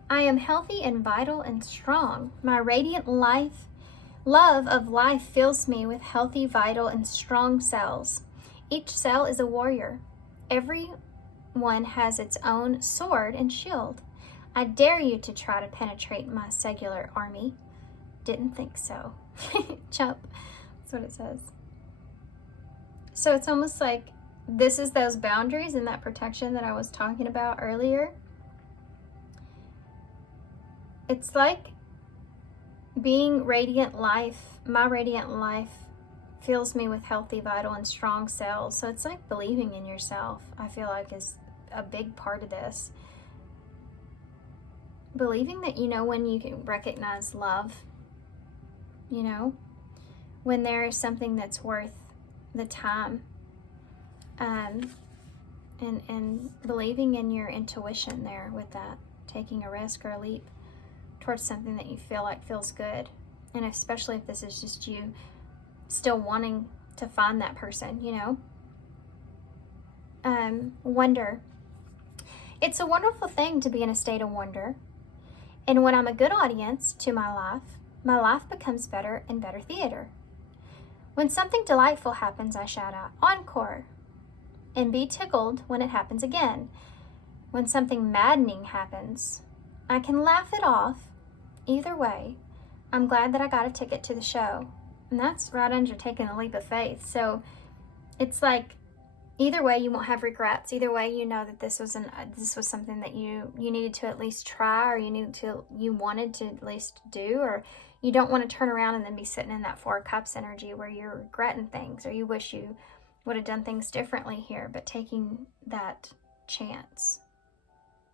I am healthy and vital and strong. My radiant love of life fills me with healthy, vital, and strong cells. Each cell is a warrior. Every one has its own sword and shield. I dare you to try to penetrate my cellular army. Didn't think so. Chump. That's what it says. So it's almost like this is those boundaries and that protection that I was talking about earlier. It's like being radiant life. My radiant life fills me with healthy, vital, and strong cells. So it's like believing in yourself, I feel like, is a big part of this. Believing that, you know, when you can recognize love, you know, when there is something that's worth the time, and believing in your intuition there with that, taking a risk or a leap towards something that you feel like feels good. And especially if this is just you still wanting to find that person, you know. Wonder. It's a wonderful thing to be in a state of wonder. And when I'm a good audience to my life becomes better and better theater. When something delightful happens, I shout out, encore, and be tickled when it happens again. When something maddening happens, I can laugh it off. Either way, I'm glad that I got a ticket to the show. And that's right under taking a leap of faith. So it's like, either way, you won't have regrets. Either way, you know that this was something that you needed to at least try, or you wanted to at least do, or you don't want to turn around and then be sitting in that 4 cups energy where you're regretting things, or you wish you would have done things differently here, but taking that chance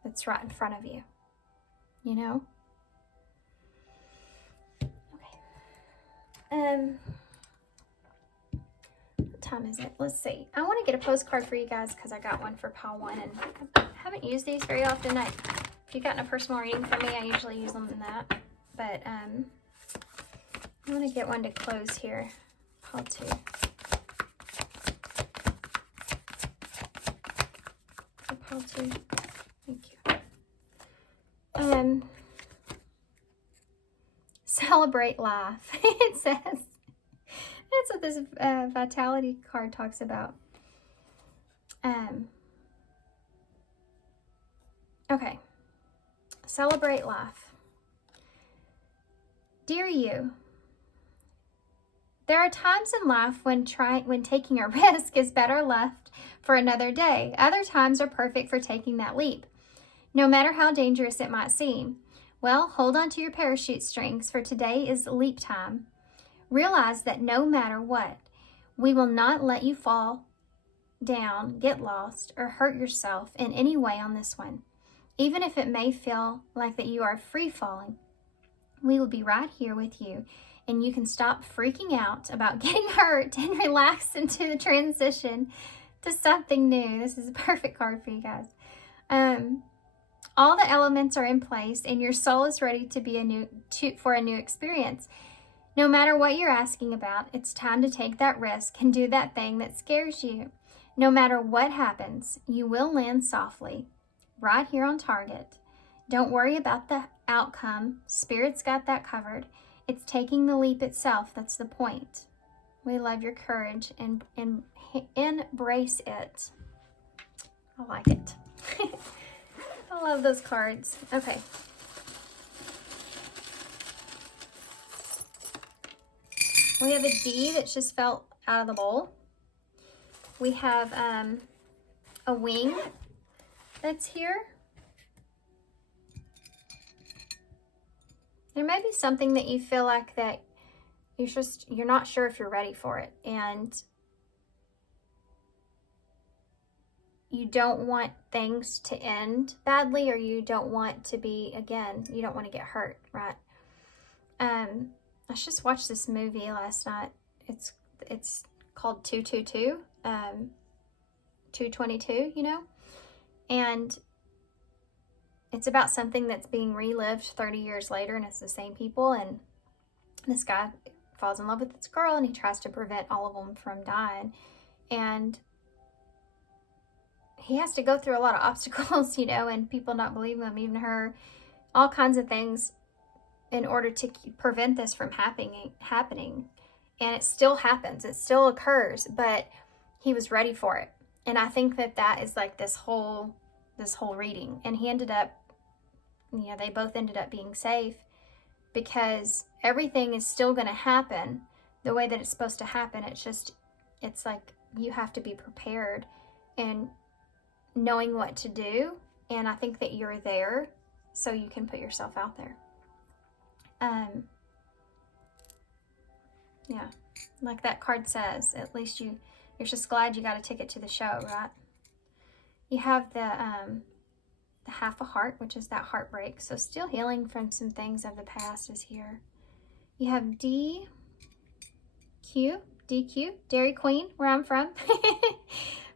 that's right in front of you, you know? Okay. What time is it? Let's see. I want to get a postcard for you guys because I got one for pile 1, and I haven't used these very often. If you've gotten a personal reading from me, I usually use them in that. But I want to get one to close here. Pile 2. Pile 2. Thank you. Celebrate life. It says. That's what this vitality card talks about. Okay. Celebrate life. Dear you, there are times in life when taking a risk is better left for another day. Other times are perfect for taking that leap, no matter how dangerous it might seem. Well, hold on to your parachute strings, for today is leap time. Realize that no matter what, we will not let you fall down, get lost, or hurt yourself in any way on this one. Even if it may feel like that you are free falling, we will be right here with you, and you can stop freaking out about getting hurt and relax into the transition to something new. This is a perfect card for you guys. All the elements are in place, and your soul is ready to be for a new experience. No matter what you're asking about, it's time to take that risk and do that thing that scares you. No matter what happens, you will land softly, right here on target. Don't worry about the outcome. Spirit's got that covered. It's taking the leap itself that's the point. We love your courage and embrace it. I like it. I love those cards. Okay. We have a D that just fell out of the bowl. We have a wing that's here. There may be something that you feel like that you're not sure if you're ready for it, and you don't want things to end badly, or you don't want to be, again, you don't want to get hurt, right? I just watched this movie last night. It's called 222, 222, you know? And it's about something that's being relived 30 years later, and it's the same people, and this guy falls in love with this girl, and he tries to prevent all of them from dying. And he has to go through a lot of obstacles, you know, and people not believe him, even her, all kinds of things in order to prevent this from happening. And it still happens. It still occurs, but he was ready for it. And I think that is like this whole reading. And he ended up, you know, they both ended up being safe, because everything is still going to happen the way that it's supposed to happen. It's like you have to be prepared and knowing what to do. And I think that you're there so you can put yourself out there. Yeah, like that card says, at least you're just glad you got a ticket to the show, right? You have the half a heart, which is that heartbreak. So still healing from some things of the past is here. You have DQ, Dairy Queen, where I'm from.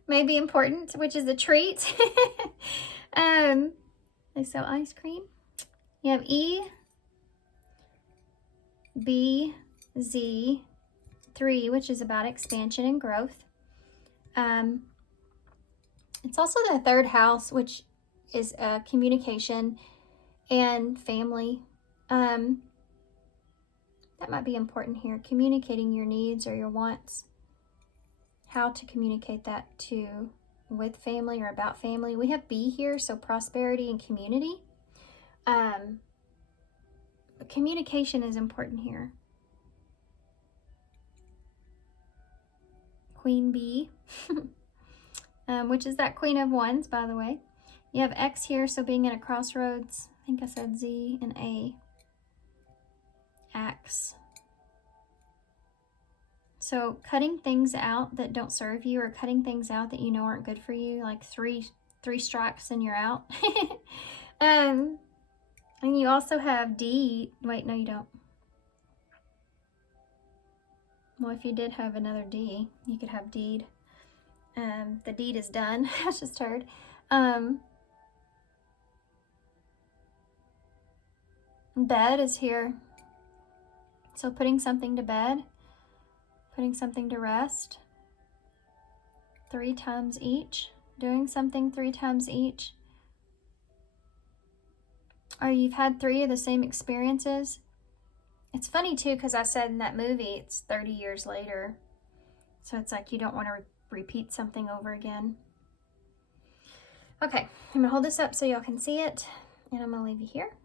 May be important, which is a treat. They sell ice cream. You have EBZ3, which is about expansion and growth. It's also the third house, which is communication and family. That might be important here. Communicating your needs or your wants. How to communicate that with family or about family. We have B here, so prosperity and community. Communication is important here. Queen B, which is that Queen of Wands, by the way. You have X here, so being at a crossroads. I think I said Z and A. X. So cutting things out that don't serve you, or cutting things out that you know aren't good for you, like three strikes and you're out. And you also have D. Wait, no, you don't. Well, if you did have another D, you could have deed. The deed is done. I just heard. Bed is here. So putting something to bed, putting something to rest 3 times each, doing something 3 times each. Or you've had 3 of the same experiences. It's funny too, because I said in that movie, it's 30 years later. So it's like you don't want to repeat something over again. Okay, I'm gonna hold this up so y'all can see it, and I'm gonna leave you here.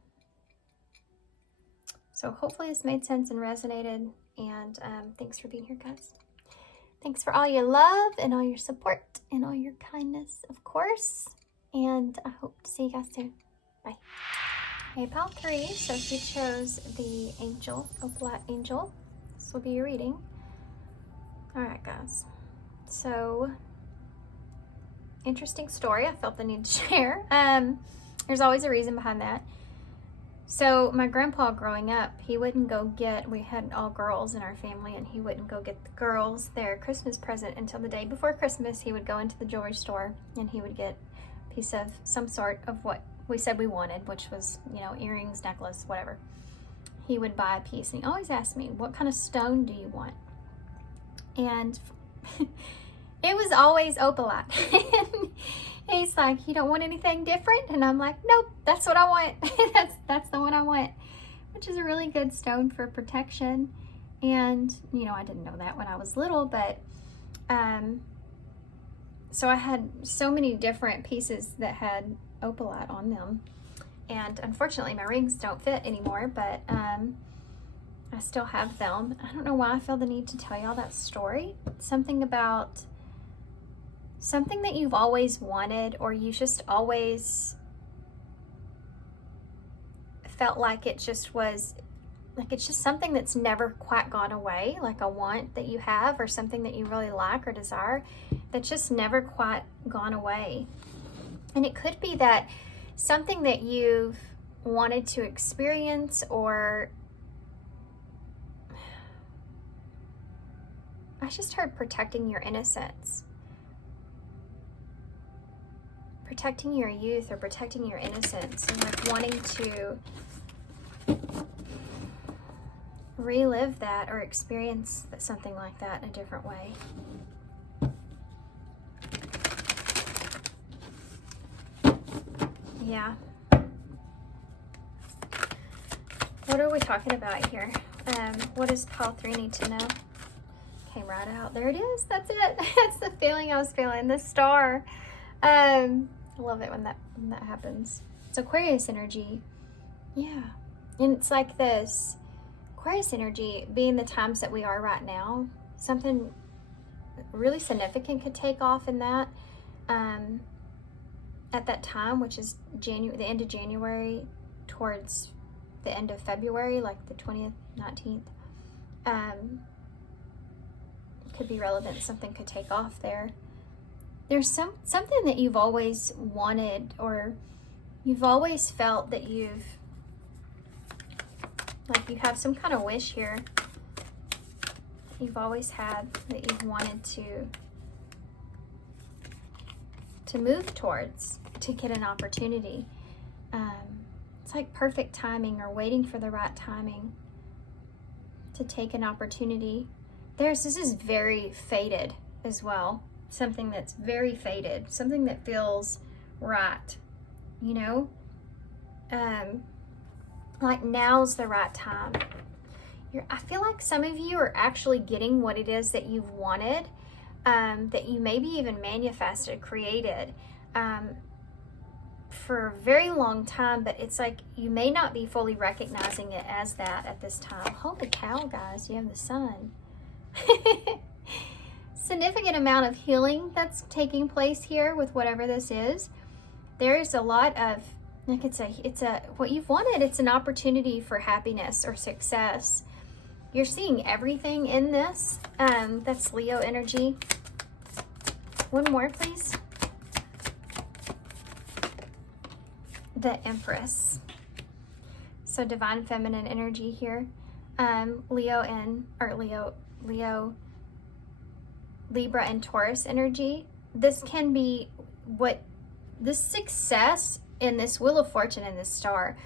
So hopefully this made sense and resonated, and thanks for being here, guys. Thanks for all your love and all your support and all your kindness, of course. And I hope to see you guys soon. Bye. Hey, pile 3, so if you chose the angel, Opalite angel, this will be your reading. All right, guys. So, interesting story. I felt the need to share. There's always a reason behind that. So my grandpa growing up, he wouldn't go get, we had all girls in our family, and he wouldn't go get the girls their Christmas present until the day before Christmas. He would go into the jewelry store and he would get a piece of some sort of what we said we wanted, which was, you know, earrings, necklace, whatever. He would buy a piece, and he always asked me, what kind of stone do you want? And it was always opalite. He's like, you don't want anything different? And I'm like, nope, that's what I want. that's the one I want, which is a really good stone for protection. And, you know, I didn't know that when I was little, but so I had so many different pieces that had opalite on them. And unfortunately, my rings don't fit anymore, but I still have them. I don't know why I feel the need to tell y'all that story. Something about something that you've always wanted, or you just always felt like it just was, like it's just something that's never quite gone away, like a want that you have, or something that you really like or desire that's just never quite gone away. And it could be that something that you've wanted to experience, or I just heard protecting your innocence. Protecting your youth, or protecting your innocence, and like wanting to relive that or experience something like that in a different way. Yeah. What are we talking about here? What does pile 3 need to know? Came right out. There it is. That's it. That's the feeling I was feeling. The star. I love it when that happens. It's Aquarius energy. Yeah. And it's like this Aquarius energy being the times that we are right now, something really significant could take off in that at that time, which is the end of January towards the end of February, like the 20th, 19th. Could be relevant. Something could take off there. There's something that you've always wanted, or you've always felt that you've, like you have some kind of wish here you've always had, that you've wanted to move towards, to get an opportunity. It's like perfect timing, or waiting for the right timing to take an opportunity. This is very fated as well. Something that's very fated, something that feels right, you know? Like now's the right time. I feel like some of you are actually getting what it is that you've wanted, that you maybe even manifested, created for a very long time, but it's like you may not be fully recognizing it as that at this time. Holy cow, guys, you have the sun. Significant amount of healing that's taking place here with whatever this is. There is a lot of, like it's a what you've wanted. It's an opportunity for happiness or success. You're seeing everything in this. That's Leo energy. One more, please. The Empress. So divine feminine energy here. Libra and Taurus energy. This can be this success in this Wheel of Fortune and this star.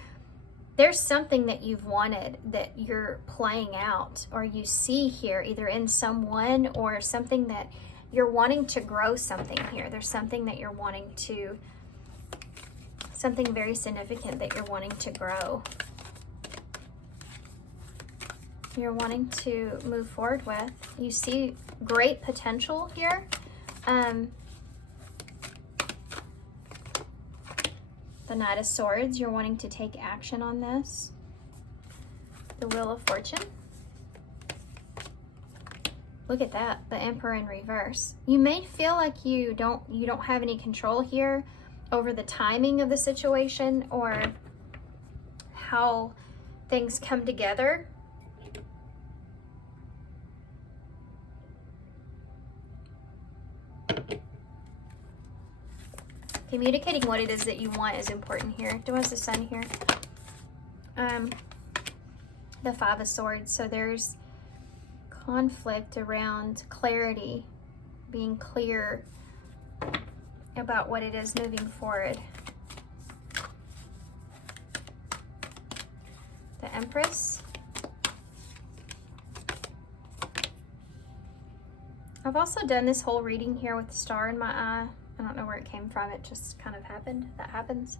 There's something that you've wanted that you're playing out, or you see here, either in someone or something that you're wanting to grow something here. There's something that you're wanting to, something very significant that you're wanting to grow. You're wanting to move forward with. You see great potential here. The Knight of Swords, you're wanting to take action on this. The Wheel of Fortune. Look at that, the Emperor in reverse. You may feel like you don't have any control here over the timing of the situation, or how things come together. Communicating what it is that you want is important here. Do has the Sun here? The Five of Swords. So there's conflict around clarity, being clear about what it is moving forward. The Empress. I've also done this whole reading here with the star in my eye. I don't know where it came from. It just kind of happened. That happens.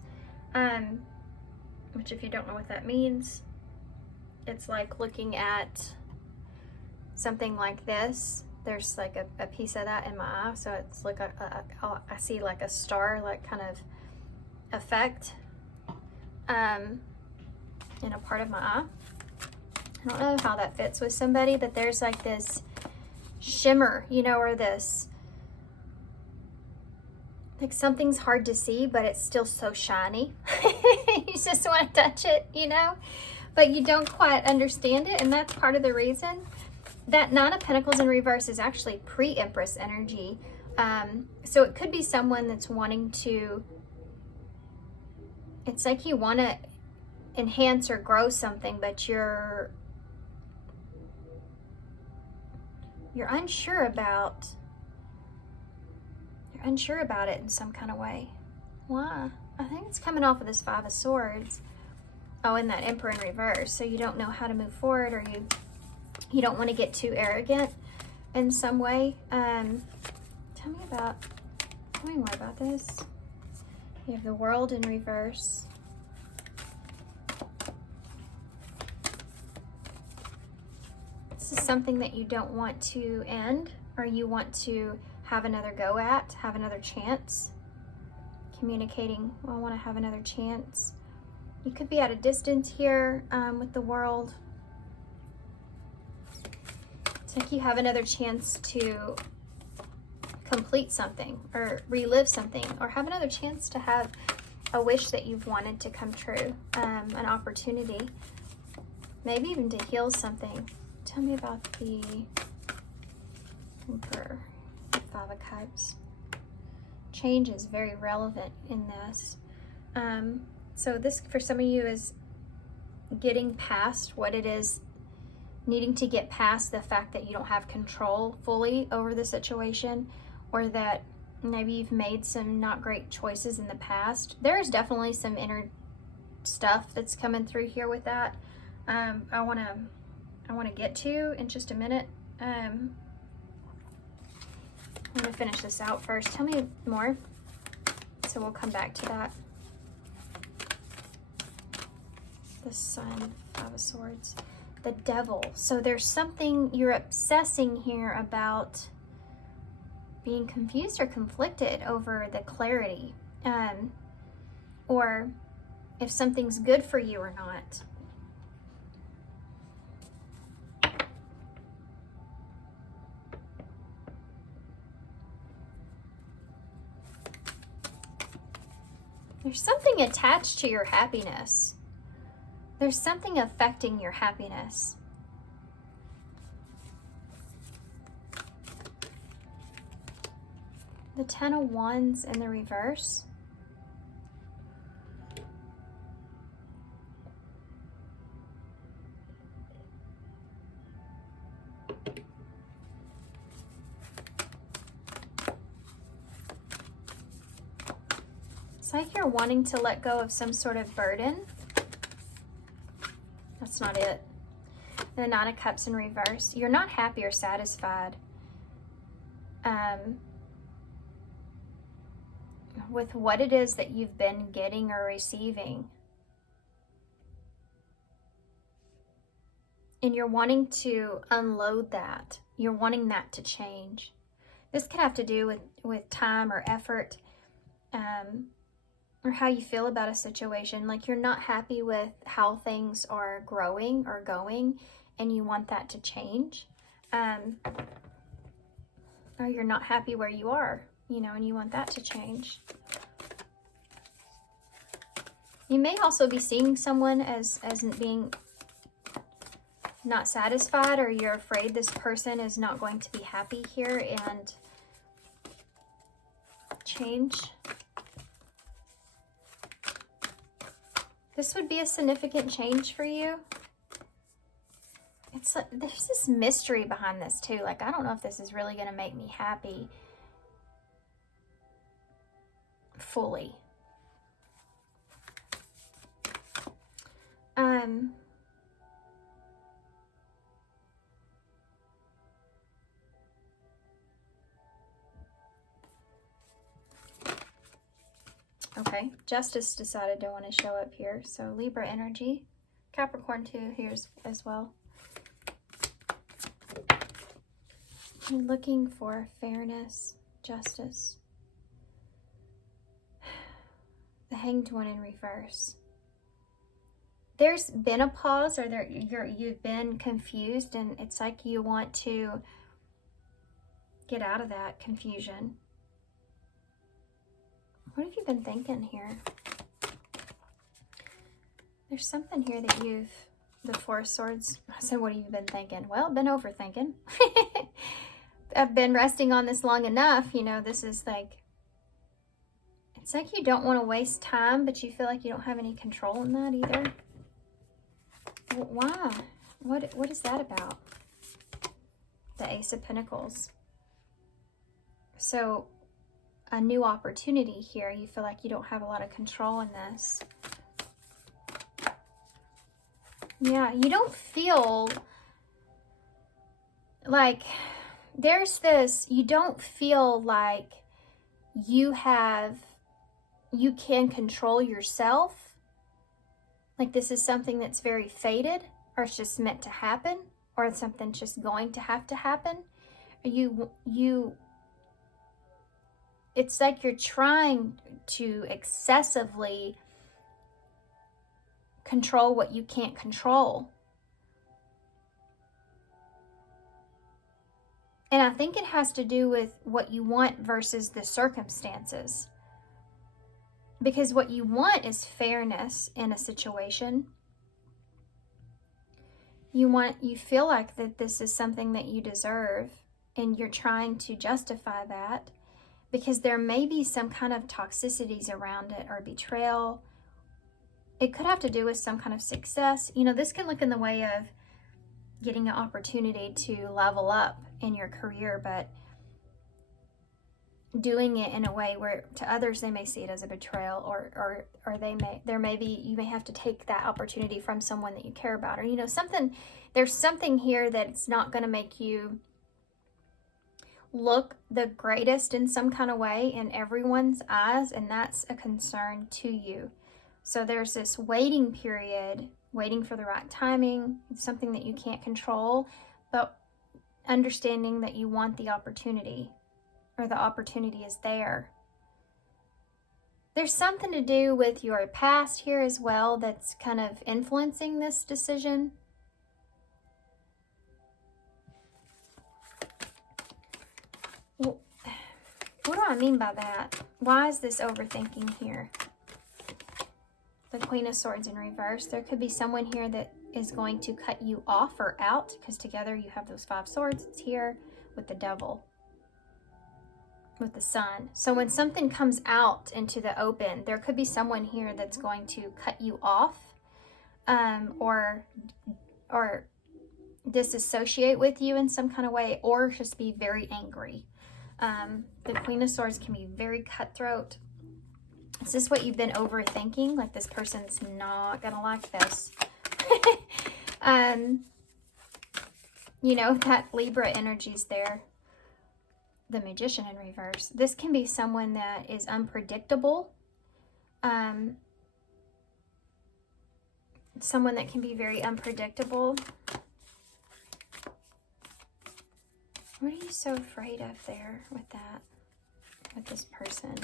Which if you don't know what that means, it's like looking at something like this. There's like a piece of that in my eye. So it's like I see like a star, like kind of effect in a part of my eye. I don't know how that fits with somebody, but there's like this shimmer, you know, or this, like something's hard to see, but it's still so shiny. You just want to touch it, you know, but you don't quite understand it. And that's part of the reason. That Nine of Pentacles in reverse is actually pre-Empress energy. So it could be someone that's wanting to, it's like you want to enhance or grow something, but you're unsure about it in some kind of way. Why? I think it's coming off of this Five of Swords. Oh, and that Emperor in reverse. So you don't know how to move forward, or you don't want to get too arrogant in some way. Tell me more about this. You have the World in reverse. This is something that you don't want to end, or you want to have another go at, have another chance. Communicating, well, I want to have another chance. You could be at a distance here with the World. It's like you have another chance to complete something or relive something, or have another chance to have a wish that you've wanted to come true, an opportunity, maybe even to heal something. Tell me about the Emperor, Five of Cups. Change is very relevant in this. So this, for some of you, is getting past what it is, needing to get past the fact that you don't have control fully over the situation, or that maybe you've made some not great choices in the past. There's definitely some inner stuff that's coming through here with that. I want to get to in just a minute. I'm going to finish this out first. Tell me more. So we'll come back to that. The Sun, Five of Swords. The Devil. So there's something you're obsessing here about, being confused or conflicted over the clarity, or if something's good for you or not. There's something attached to your happiness. There's something affecting your happiness. The Ten of Wands in the reverse. It's like you're wanting to let go of some sort of burden. That's not it. The Nine of Cups in reverse. You're not happy or satisfied with what it is that you've been getting or receiving. And you're wanting to unload that. You're wanting that to change. This could have to do with time or effort, or how you feel about a situation. Like you're not happy with how things are growing or going, and you want that to change. Or you're not happy where you are, you know, and you want that to change. You may also be seeing someone as being not satisfied, or you're afraid this person is not going to be happy here and change. This would be a significant change for you. It's like, there's this mystery behind this too. Like, I don't know if this is really going to make me happy fully. Okay, Justice decided to want to show up here. So Libra energy, Capricorn too here as well. I'm looking for fairness, justice. The Hanged One in reverse. There's been a pause, or you've been confused, and it's like you want to get out of that confusion. What have you been thinking here? There's something here that the Four of Swords, I said, what have you been thinking? Well, been overthinking. I've been resting on this long enough. You know, this is like, it's like you don't want to waste time, but you feel like you don't have any control in that either. Why? What is that about? The Ace of Pentacles. So, a new opportunity here. You feel like you don't have a lot of control in this. Yeah, you don't feel like there's this, you don't feel like you can control yourself. Like this is something that's very fated, or it's just meant to happen, or it's something just going to have to happen. It's like you're trying to excessively control what you can't control. And I think it has to do with what you want versus the circumstances. Because what you want is fairness in a situation. You feel like that this is something that you deserve, and you're trying to justify that because there may be some kind of toxicities around it, or betrayal. It could have to do with some kind of success. You know, this can look in the way of getting an opportunity to level up in your career, but doing it in a way where to others they may see it as a betrayal, or you may have to take that opportunity from someone that you care about, or you know, there's something here that's not going to make you look the greatest in some kind of way in everyone's eyes, and that's a concern to you. So there's this waiting period, waiting for the right timing. It's something that you can't control, but understanding that you want the opportunity, or the opportunity is there. There's something to do with your past here as well that's kind of influencing this decision. Well, what do I mean by that? Why is this overthinking here? The Queen of Swords in reverse. There could be someone here that is going to cut you off or out, because together you have those 5 swords. It's here with the Devil, with the Sun. So when something comes out into the open, there could be someone here that's going to cut you off, or disassociate with you in some kind of way, or just be very angry. The Queen of Swords can be very cutthroat. Is this what you've been overthinking? Like this person's not gonna like this. You know, that Libra energy's there. The Magician in reverse. This can be someone that is unpredictable. Someone that can be very unpredictable. What are you so afraid of there with that? With this person?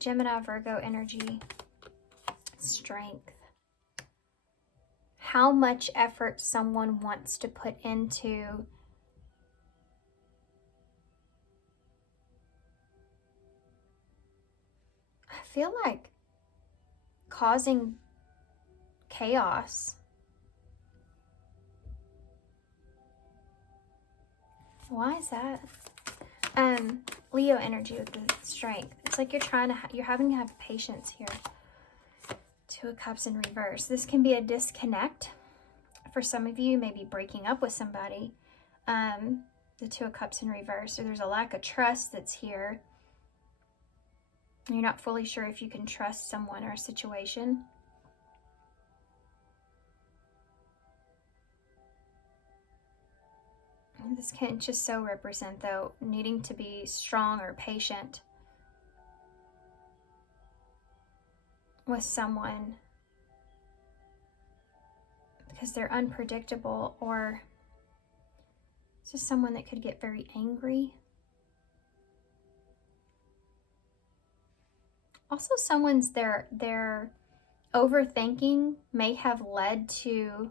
Gemini, Virgo energy. Strength. How much effort someone wants to put into I feel like causing chaos. Why is that? Leo energy with the strength. It's like you're having to have patience here. Two of Cups in reverse. This can be a disconnect. For some of you, maybe breaking up with somebody. The Two of Cups in reverse. Or there's a lack of trust that's here. You're not fully sure if you can trust someone or a situation. This can just so represent, though, needing to be strong or patient with someone because they're unpredictable, or it's just someone that could get very angry. Also, someone's their overthinking may have led to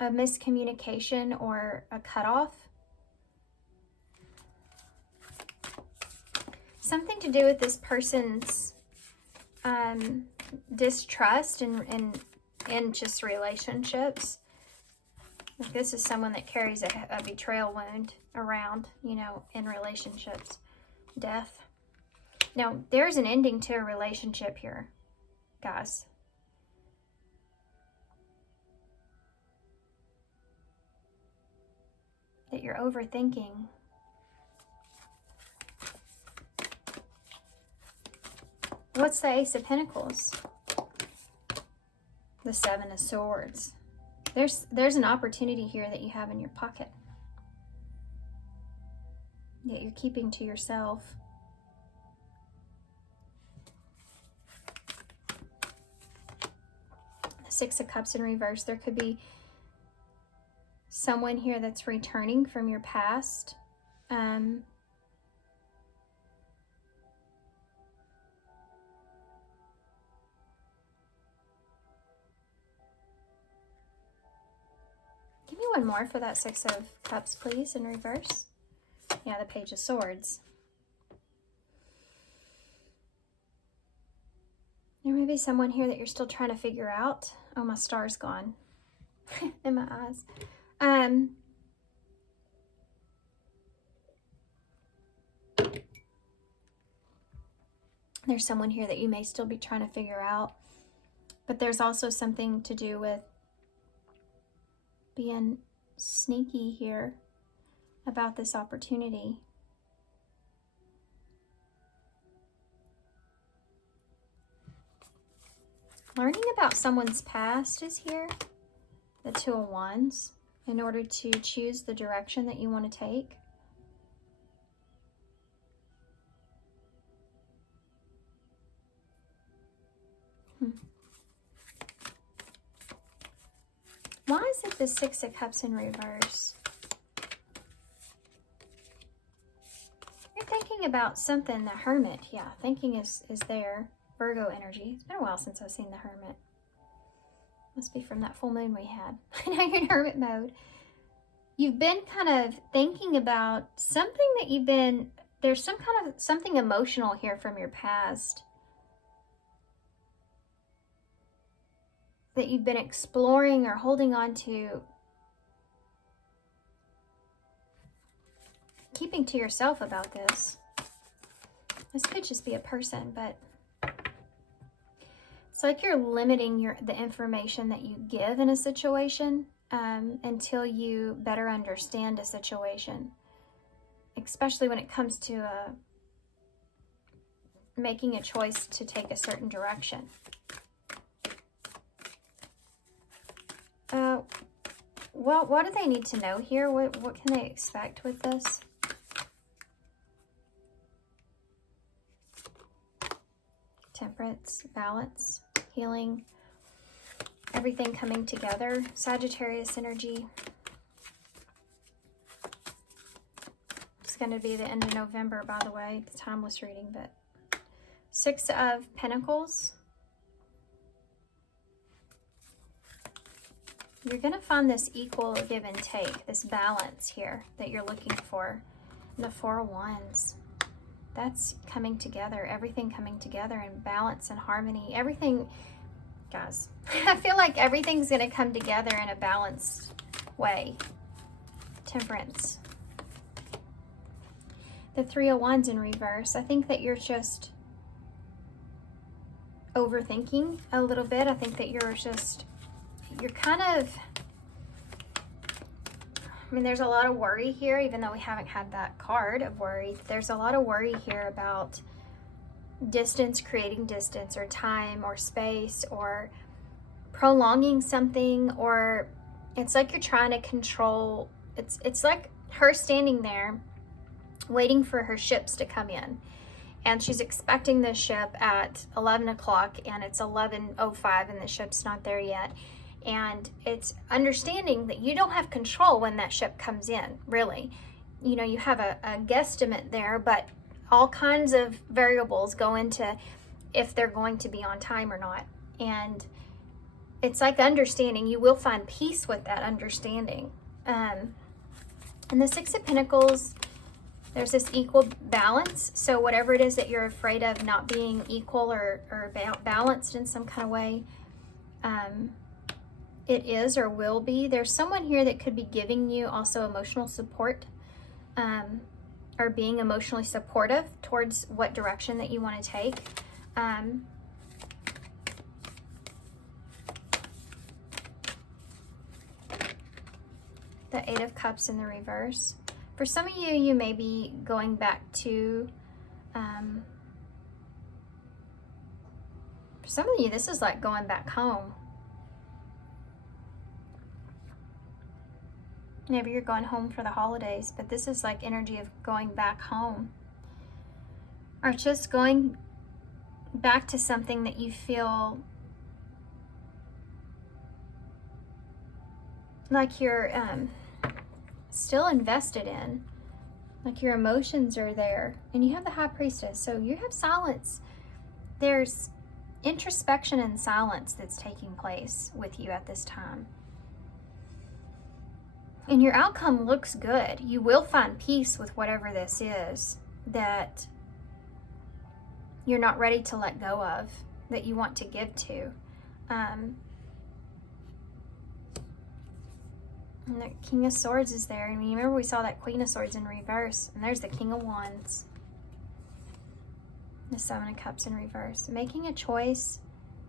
a miscommunication or a cutoff. Something to do with this person's distrust in just relationships. Like this is someone that carries a betrayal wound around, you know, in relationships. Death. Now, there's an ending to a relationship here, guys. That you're overthinking. What's the Ace of Pentacles? The Seven of Swords. There's an opportunity here that you have in your pocket that you're keeping to yourself. The Six of Cups in reverse. There could be someone here that's returning from your past. Give me one more for that Six of Cups, please, in reverse. Yeah, the Page of Swords. There may be someone here that you're still trying to figure out. Oh, my star's gone in my eyes. There's someone here that you may still be trying to figure out. But there's also something to do with being sneaky here about this opportunity. Learning about someone's past is here. The Two of Wands, in order to choose the direction that you want to take. Why is it the Six of Cups in reverse? You're thinking about something, the Hermit. Yeah, thinking is there. Virgo energy. It's been a while since I've seen the Hermit. Must be from that full moon we had. Now you're in Hermit mode. You've been kind of thinking about something that you've been... There's some kind of something emotional here from your past that you've been exploring or holding on to, keeping to yourself about this. This could just be a person, but it's like you're limiting the information that you give in a situation until you better understand a situation, especially when it comes to making a choice to take a certain direction. Well, what do they need to know here? What can they expect with this? Temperance, balance, healing, everything coming together. Sagittarius energy. It's going to be the end of November, by the way, the timeless reading, but Six of Pentacles. You're going to find this equal give and take, this balance here that you're looking for. And the Four of Wands. That's coming together, everything coming together in balance and harmony. Everything, guys, I feel like everything's going to come together in a balanced way. Temperance. The Three of Wands in reverse. I think that you're just overthinking a little bit. I think that you're kind of, I mean, there's a lot of worry here, even though we haven't had that card of worry. There's a lot of worry here about distance, creating distance, or time, or space, or prolonging something, or it's like you're trying to control. It's like her standing there waiting for her ships to come in. And she's expecting the ship at 11 o'clock, and it's 11:05 and the ship's not there yet. And it's understanding that you don't have control when that ship comes in, really. You know, you have a guesstimate there, but all kinds of variables go into if they're going to be on time or not. And it's like understanding. You will find peace with that understanding. And the Six of Pentacles, there's this equal balance. So whatever it is that you're afraid of not being equal or balanced in some kind of way, it is or will be. There's someone here that could be giving you also emotional support, or being emotionally supportive towards what direction that you want to take. The Eight of Cups in the reverse. For some of you, you may be going back to, for some of you, this is like going back home. Maybe you're going home for the holidays, but this is like energy of going back home. Or just going back to something that you feel like you're still invested in. Like your emotions are there. And you have the High Priestess, so you have silence. There's introspection and silence that's taking place with you at this time. And your outcome looks good. You will find peace with whatever this is that you're not ready to let go of, that you want to give to. And the King of Swords is there. I mean, remember we saw that Queen of Swords in reverse. And there's the King of Wands. The Seven of Cups in reverse. Making a choice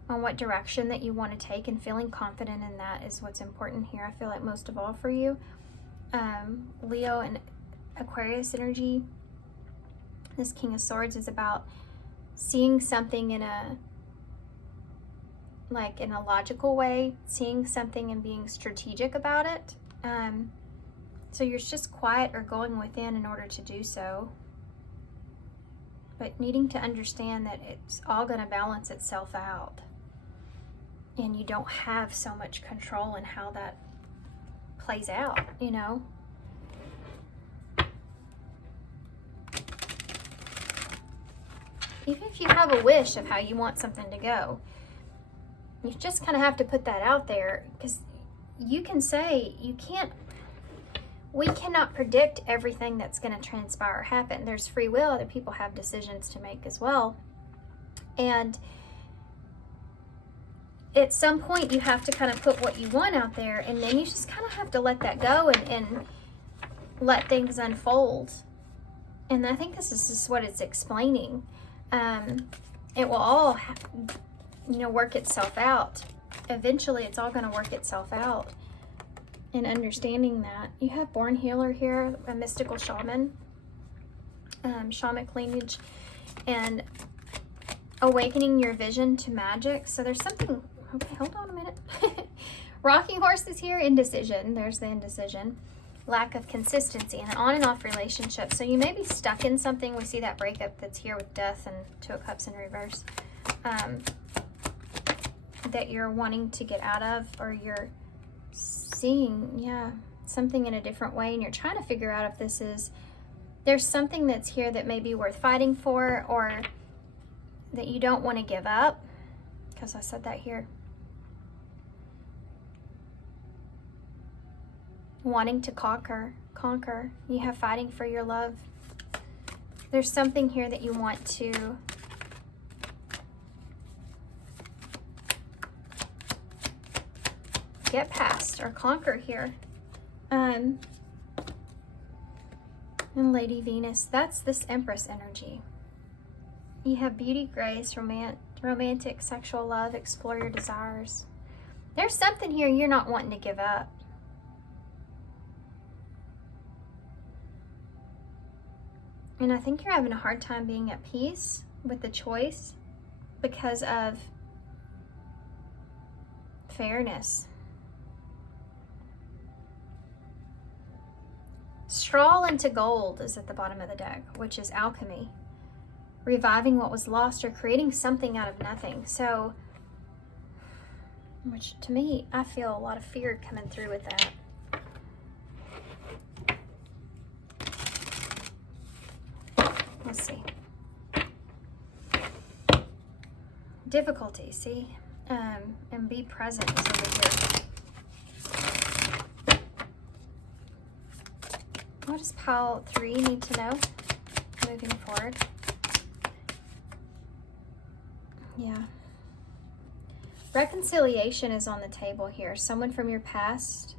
on what direction that you want to take and feeling confident in that is what's important here. I feel like most of all for you. Leo and Aquarius energy. This King of Swords is about seeing something in a logical way, seeing something and being strategic about it. So you're just quiet or going within in order to do so. But needing to understand that it's all going to balance itself out. And you don't have so much control in how that plays out, you know? Even if you have a wish of how you want something to go, you just kind of have to put that out there, because you can say, we cannot predict everything that's going to transpire or happen. There's free will. Other people have decisions to make as well. And at some point you have to kind of put what you want out there, and then you just kind of have to let that go and let things unfold. And I think this is just what it's explaining. It will all, work itself out. Eventually it's all going to work itself out. And understanding that. You have Born Healer here, a mystical shaman, shamanic lineage, and awakening your vision to magic. So there's something, okay, hold on a minute. Rocking Horse is here, indecision. There's the indecision. Lack of consistency and an on and off relationship. So you may be stuck in something. We see that breakup that's here with Death and Two of Cups in reverse. That you're wanting to get out of, or you're seeing, something in a different way, and you're trying to figure out if there's something that's here that may be worth fighting for, or that you don't want to give up, because I said that here. Wanting to conquer. You have fighting for your love. There's something here that you want to get past or conquer here. And Lady Venus, that's this Empress energy. You have beauty, grace, romantic, sexual love, explore your desires. There's something here you're not wanting to give up. And I think you're having a hard time being at peace with the choice because of fairness. Straw into gold is at the bottom of the deck, which is alchemy. Reviving what was lost or creating something out of nothing. So, which to me, I feel a lot of fear coming through with that. Let's see. Difficulty, see? And be present is over here. What does pile 3 need to know moving forward? Yeah. Reconciliation is on the table here. Someone from your past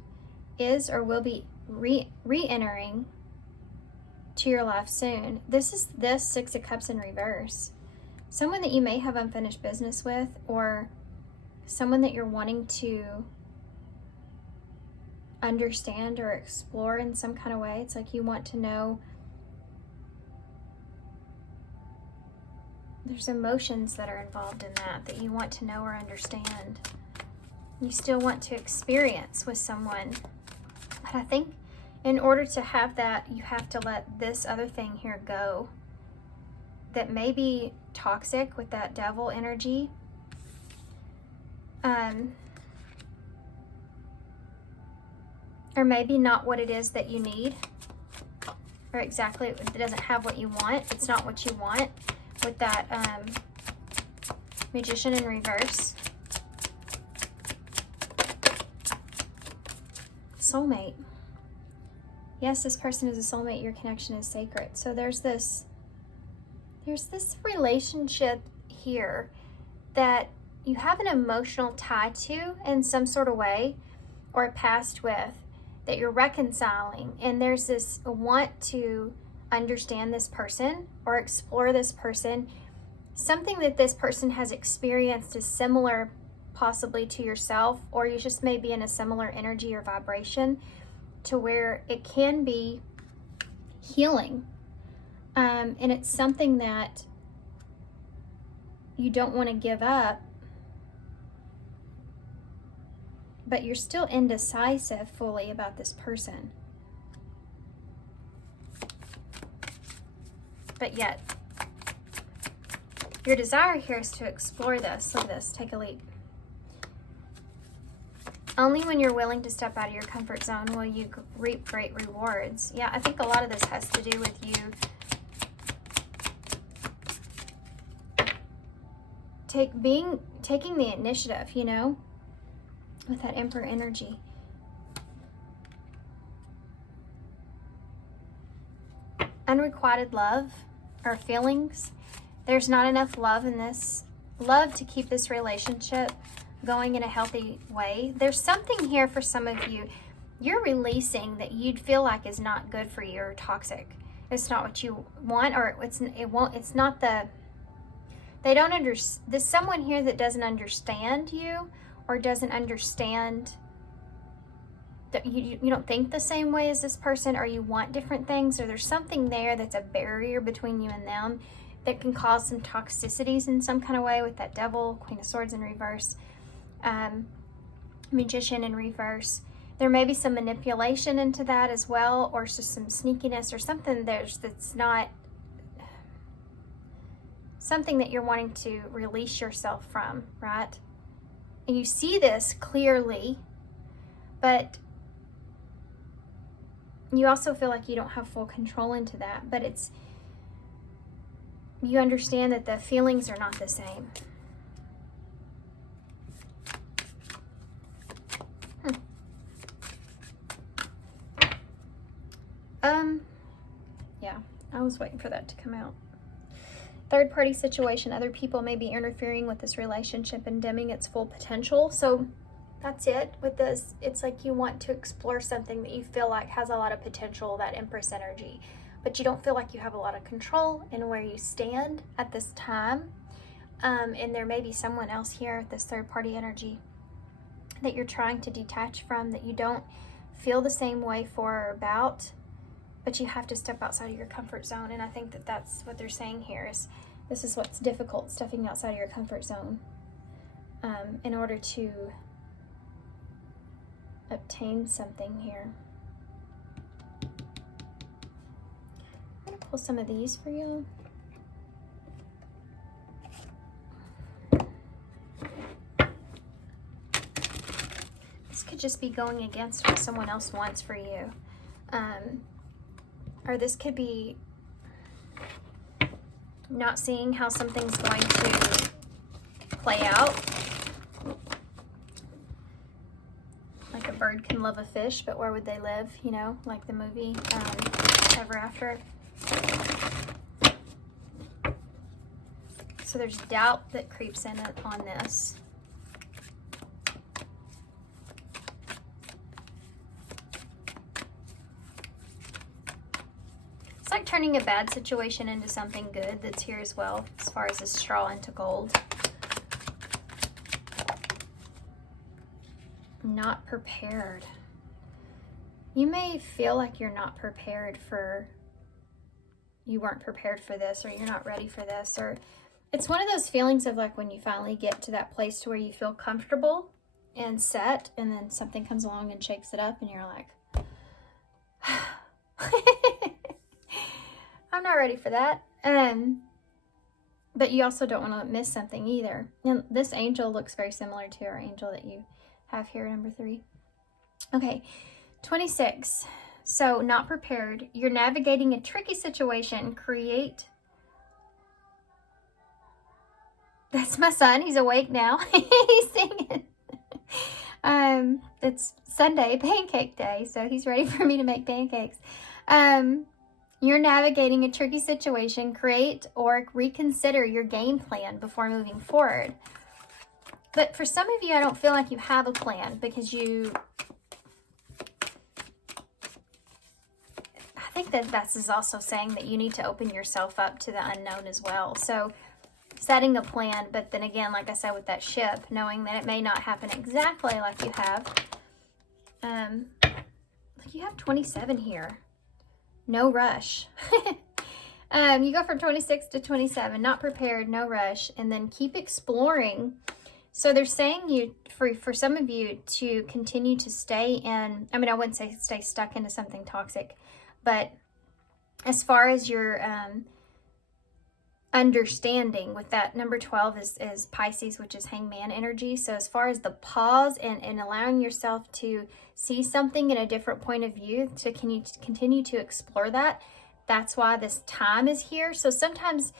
is or will be re-entering to your life soon. This is this 6 of Cups in reverse. Someone that you may have unfinished business with, or someone that you're wanting to understand or explore in some kind of way. It's like you want to know. There's emotions that are involved in that you want to know or understand. You still want to experience with someone. But I think in order to have that, you have to let this other thing here go that may be toxic with that devil energy. Or maybe not what it is that you need, or exactly, it doesn't have what you want. It's not what you want with that Magician in reverse. Soulmate. Yes, this person is a soulmate. Your connection is sacred. So there's this relationship here that you have an emotional tie to in some sort of way, or a past with, that you're reconciling. And there's this want to understand this person or explore this person. Something that this person has experienced is similar possibly to yourself, or you just may be in a similar energy or vibration to where it can be healing. And it's something that you don't want to give up, but you're still indecisive fully about this person. But yet, your desire here is to explore this. Look at this, take a leap. Only when you're willing to step out of your comfort zone will you reap great rewards. Yeah, I think a lot of this has to do with you taking the initiative, you know, with that Emperor energy. Unrequited love or feelings. There's not enough love in this. Love to keep this relationship going in a healthy way. There's something here for some of you. You're releasing that you'd feel like is not good for you or toxic. It's not what you want, or it's not the, they don't understand. There's someone here that doesn't understand you, or doesn't understand that you don't think the same way as this person, or you want different things, or there's something there that's a barrier between you and them that can cause some toxicities in some kind of way with that Devil, Queen of Swords in reverse, Magician in reverse. There may be some manipulation into that as well, or just some sneakiness or something that's not something that you're wanting to release yourself from, right? And you see this clearly, but you also feel like you don't have full control into that. But you understand that the feelings are not the same. Yeah. Oh was waiting for that to come out. Third party situation. Other people may be interfering with this relationship and dimming its full potential. So that's it with this. It's like you want to explore something that you feel like has a lot of potential, that Empress energy, but you don't feel like you have a lot of control in where you stand at this time. And there may be someone else here, this third party energy, that you're trying to detach from, that you don't feel the same way for or about, but you have to step outside of your comfort zone. And I think that that's what they're saying here, is this is what's difficult, stepping outside of your comfort zone in order to obtain something here. I'm going to pull some of these for you. This could just be going against what someone else wants for you. Or this could be not seeing how something's going to play out. Like a bird can love a fish, but where would they live? You know, like the movie Ever After. So there's doubt that creeps in on this. It's like turning a bad situation into something good that's here as well, as far as this straw into gold. Not prepared. You may feel like you're not prepared for, you weren't prepared for this, or you're not ready for this, or it's one of those feelings of like when you finally get to that place to where you feel comfortable and set, and then something comes along and shakes it up and you're like, I'm not ready for that. But you also don't want to miss something either. And this angel looks very similar to our angel that you have here, number 3. Okay, 26. So, not prepared. You're navigating a tricky situation. Create. That's my son. He's awake now. He's singing. It's Sunday, pancake day, so he's ready for me to make pancakes. You're navigating a tricky situation. Create or reconsider your game plan before moving forward. But for some of you, I don't feel like you have a plan, because I think that this is also saying that you need to open yourself up to the unknown as well. So setting a plan, but then again, like I said, with that ship, knowing that it may not happen exactly like you have. You have 27 here. No rush. You go from 26 to 27, not prepared, no rush, and then keep exploring. So they're saying for some of you to continue to stay in, I mean, I wouldn't say stay stuck into something toxic, but as far as your understanding with that, number 12 is Pisces, which is hangman energy. So as far as the pause and allowing yourself to see something in a different point of view, to continue to explore that, that's why this time is here. So sometimes,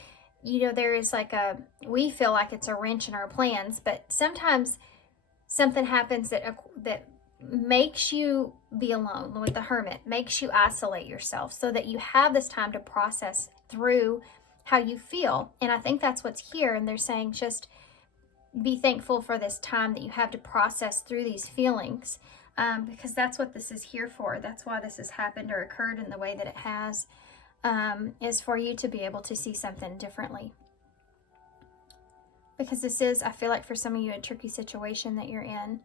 you know, there is like we feel like it's a wrench in our plans, but sometimes something happens that makes you be alone with the Hermit, makes you isolate yourself so that you have this time to process through how you feel. And I think that's what's here. And they're saying just be thankful for this time that you have to process through these feelings, because that's what this is here for. That's why this has happened or occurred in the way that it has, is for you to be able to see something differently. Because this is, I feel like for some of you, a tricky situation that you're in.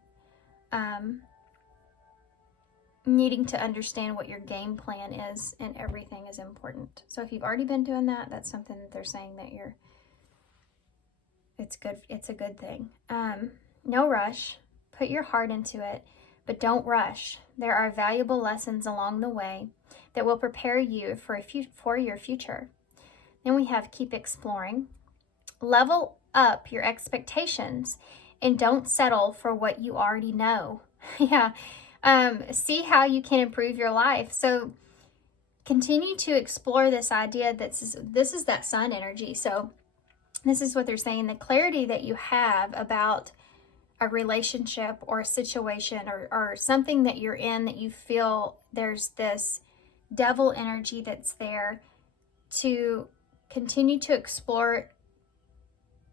Needing to understand what your game plan is and everything is important. So if you've already been doing that, that's something that they're saying that it's good. It's a good thing. No rush. Put your heart into it, but don't rush. There are valuable lessons along the way that will prepare you for your future. Then we have keep exploring. Level up your expectations and don't settle for what you already know. Yeah. See how you can improve your life. So continue to explore this idea that this is that sun energy. So this is what they're saying, the clarity that you have about a relationship or a situation or something that you're in, that you feel there's this devil energy that's there to continue to explore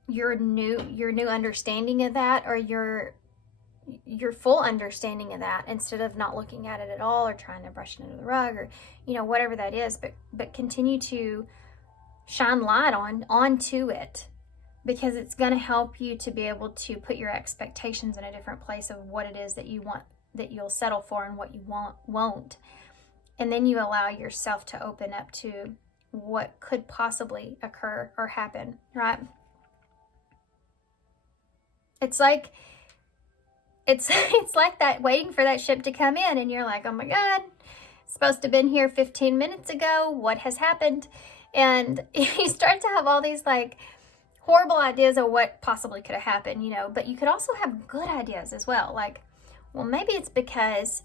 your new understanding of that, or your full understanding of that, instead of not looking at it at all or trying to brush it under the rug, or whatever that is, but continue to shine light onto it, because it's going to help you to be able to put your expectations in a different place of what it is that you want, that you'll settle for, and what you won't. And then you allow yourself to open up to what could possibly occur or happen, right? It's like that, waiting for that ship to come in, and you're like, oh my God, it's supposed to have been here 15 minutes ago. What has happened? And you start to have all these like horrible ideas of what possibly could have happened, but you could also have good ideas as well. Like, well, maybe it's because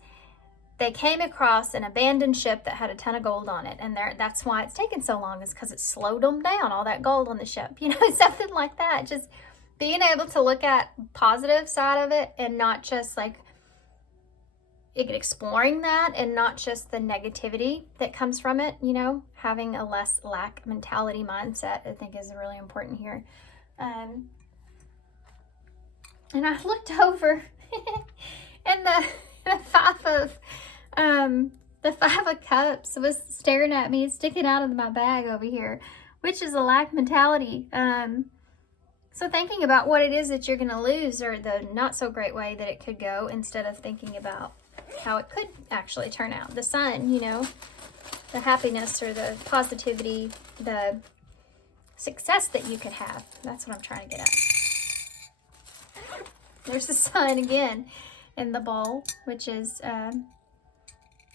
they came across an abandoned ship that had a ton of gold on it, and that's why it's taken so long, is because it slowed them down, all that gold on the ship, something like that. Just being able to look at positive side of it, and not just like exploring that, and not just the negativity that comes from it, having a less lack mentality mindset, I think, is really important here. And I looked over and the Five of Cups was staring at me, sticking out of my bag over here, which is a lack mentality. So thinking about what it is that you're going to lose, or the not so great way that it could go, instead of thinking about how it could actually turn out. The sun, the happiness or the positivity, the success that you could have. That's what I'm trying to get at. There's the sun again in the bowl, which is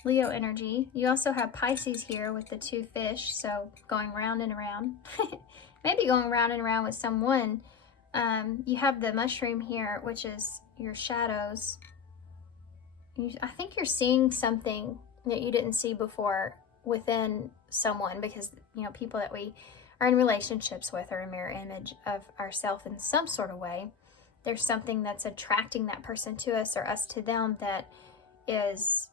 Leo energy. You also have Pisces here with the two fish, so going round and around. Maybe going round and around with someone. You have the mushroom here, which is your shadows. I think you're seeing something that you didn't see before within someone, because people that we are in relationships with are a mirror image of ourselves in some sort of way. There's something that's attracting that person to us, or us to them, that is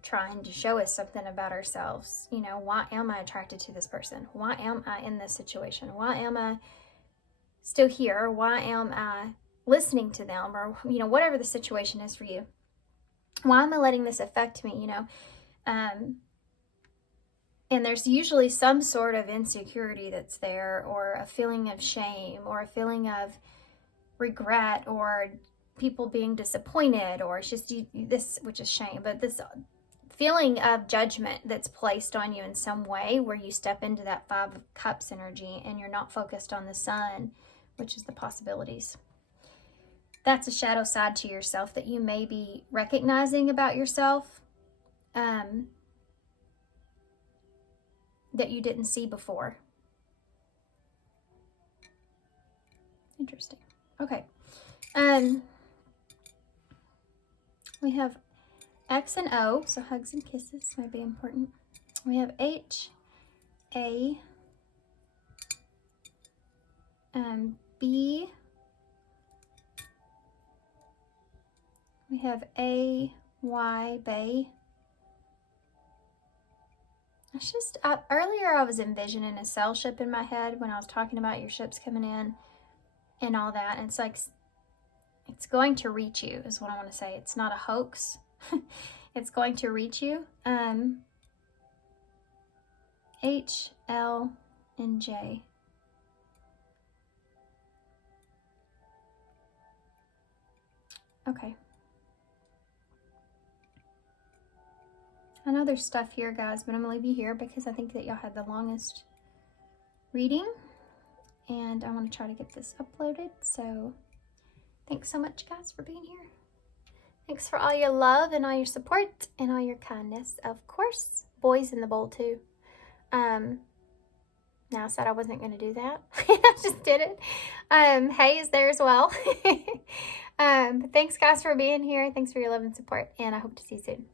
trying to show us something about ourselves. Why am I attracted to this person? Why am I in this situation? Why am I still here? Why am I listening to them? Or whatever the situation is for you. Why am I letting this affect me? And there's usually some sort of insecurity that's there, or a feeling of shame, or a feeling of regret, or people being disappointed, or it's just this, which is shame, but this feeling of judgment that's placed on you in some way, where you step into that Five of Cups energy and you're not focused on the sun, which is the possibilities. That's a shadow side to yourself that you may be recognizing about yourself, that you didn't see before. Interesting. Okay. We have X and O, so hugs and kisses might be important. We have H, A, B. We have A, Y, Bay. It's just, earlier I was envisioning a sail ship in my head when I was talking about your ships coming in and all that. And it's like, it's going to reach you is what I want to say. It's not a hoax. It's going to reach you. H, L, and J. Okay. I know there's stuff here, guys, but I'm going to leave you here because I think that y'all had the longest reading. And I want to try to get this uploaded. So thanks so much, guys, for being here. Thanks for all your love and all your support and all your kindness. Of course, boys in the bowl, too. Now I said I wasn't going to do that. I just did it. Hay is there as well. But thanks, guys, for being here. Thanks for your love and support. And I hope to see you soon.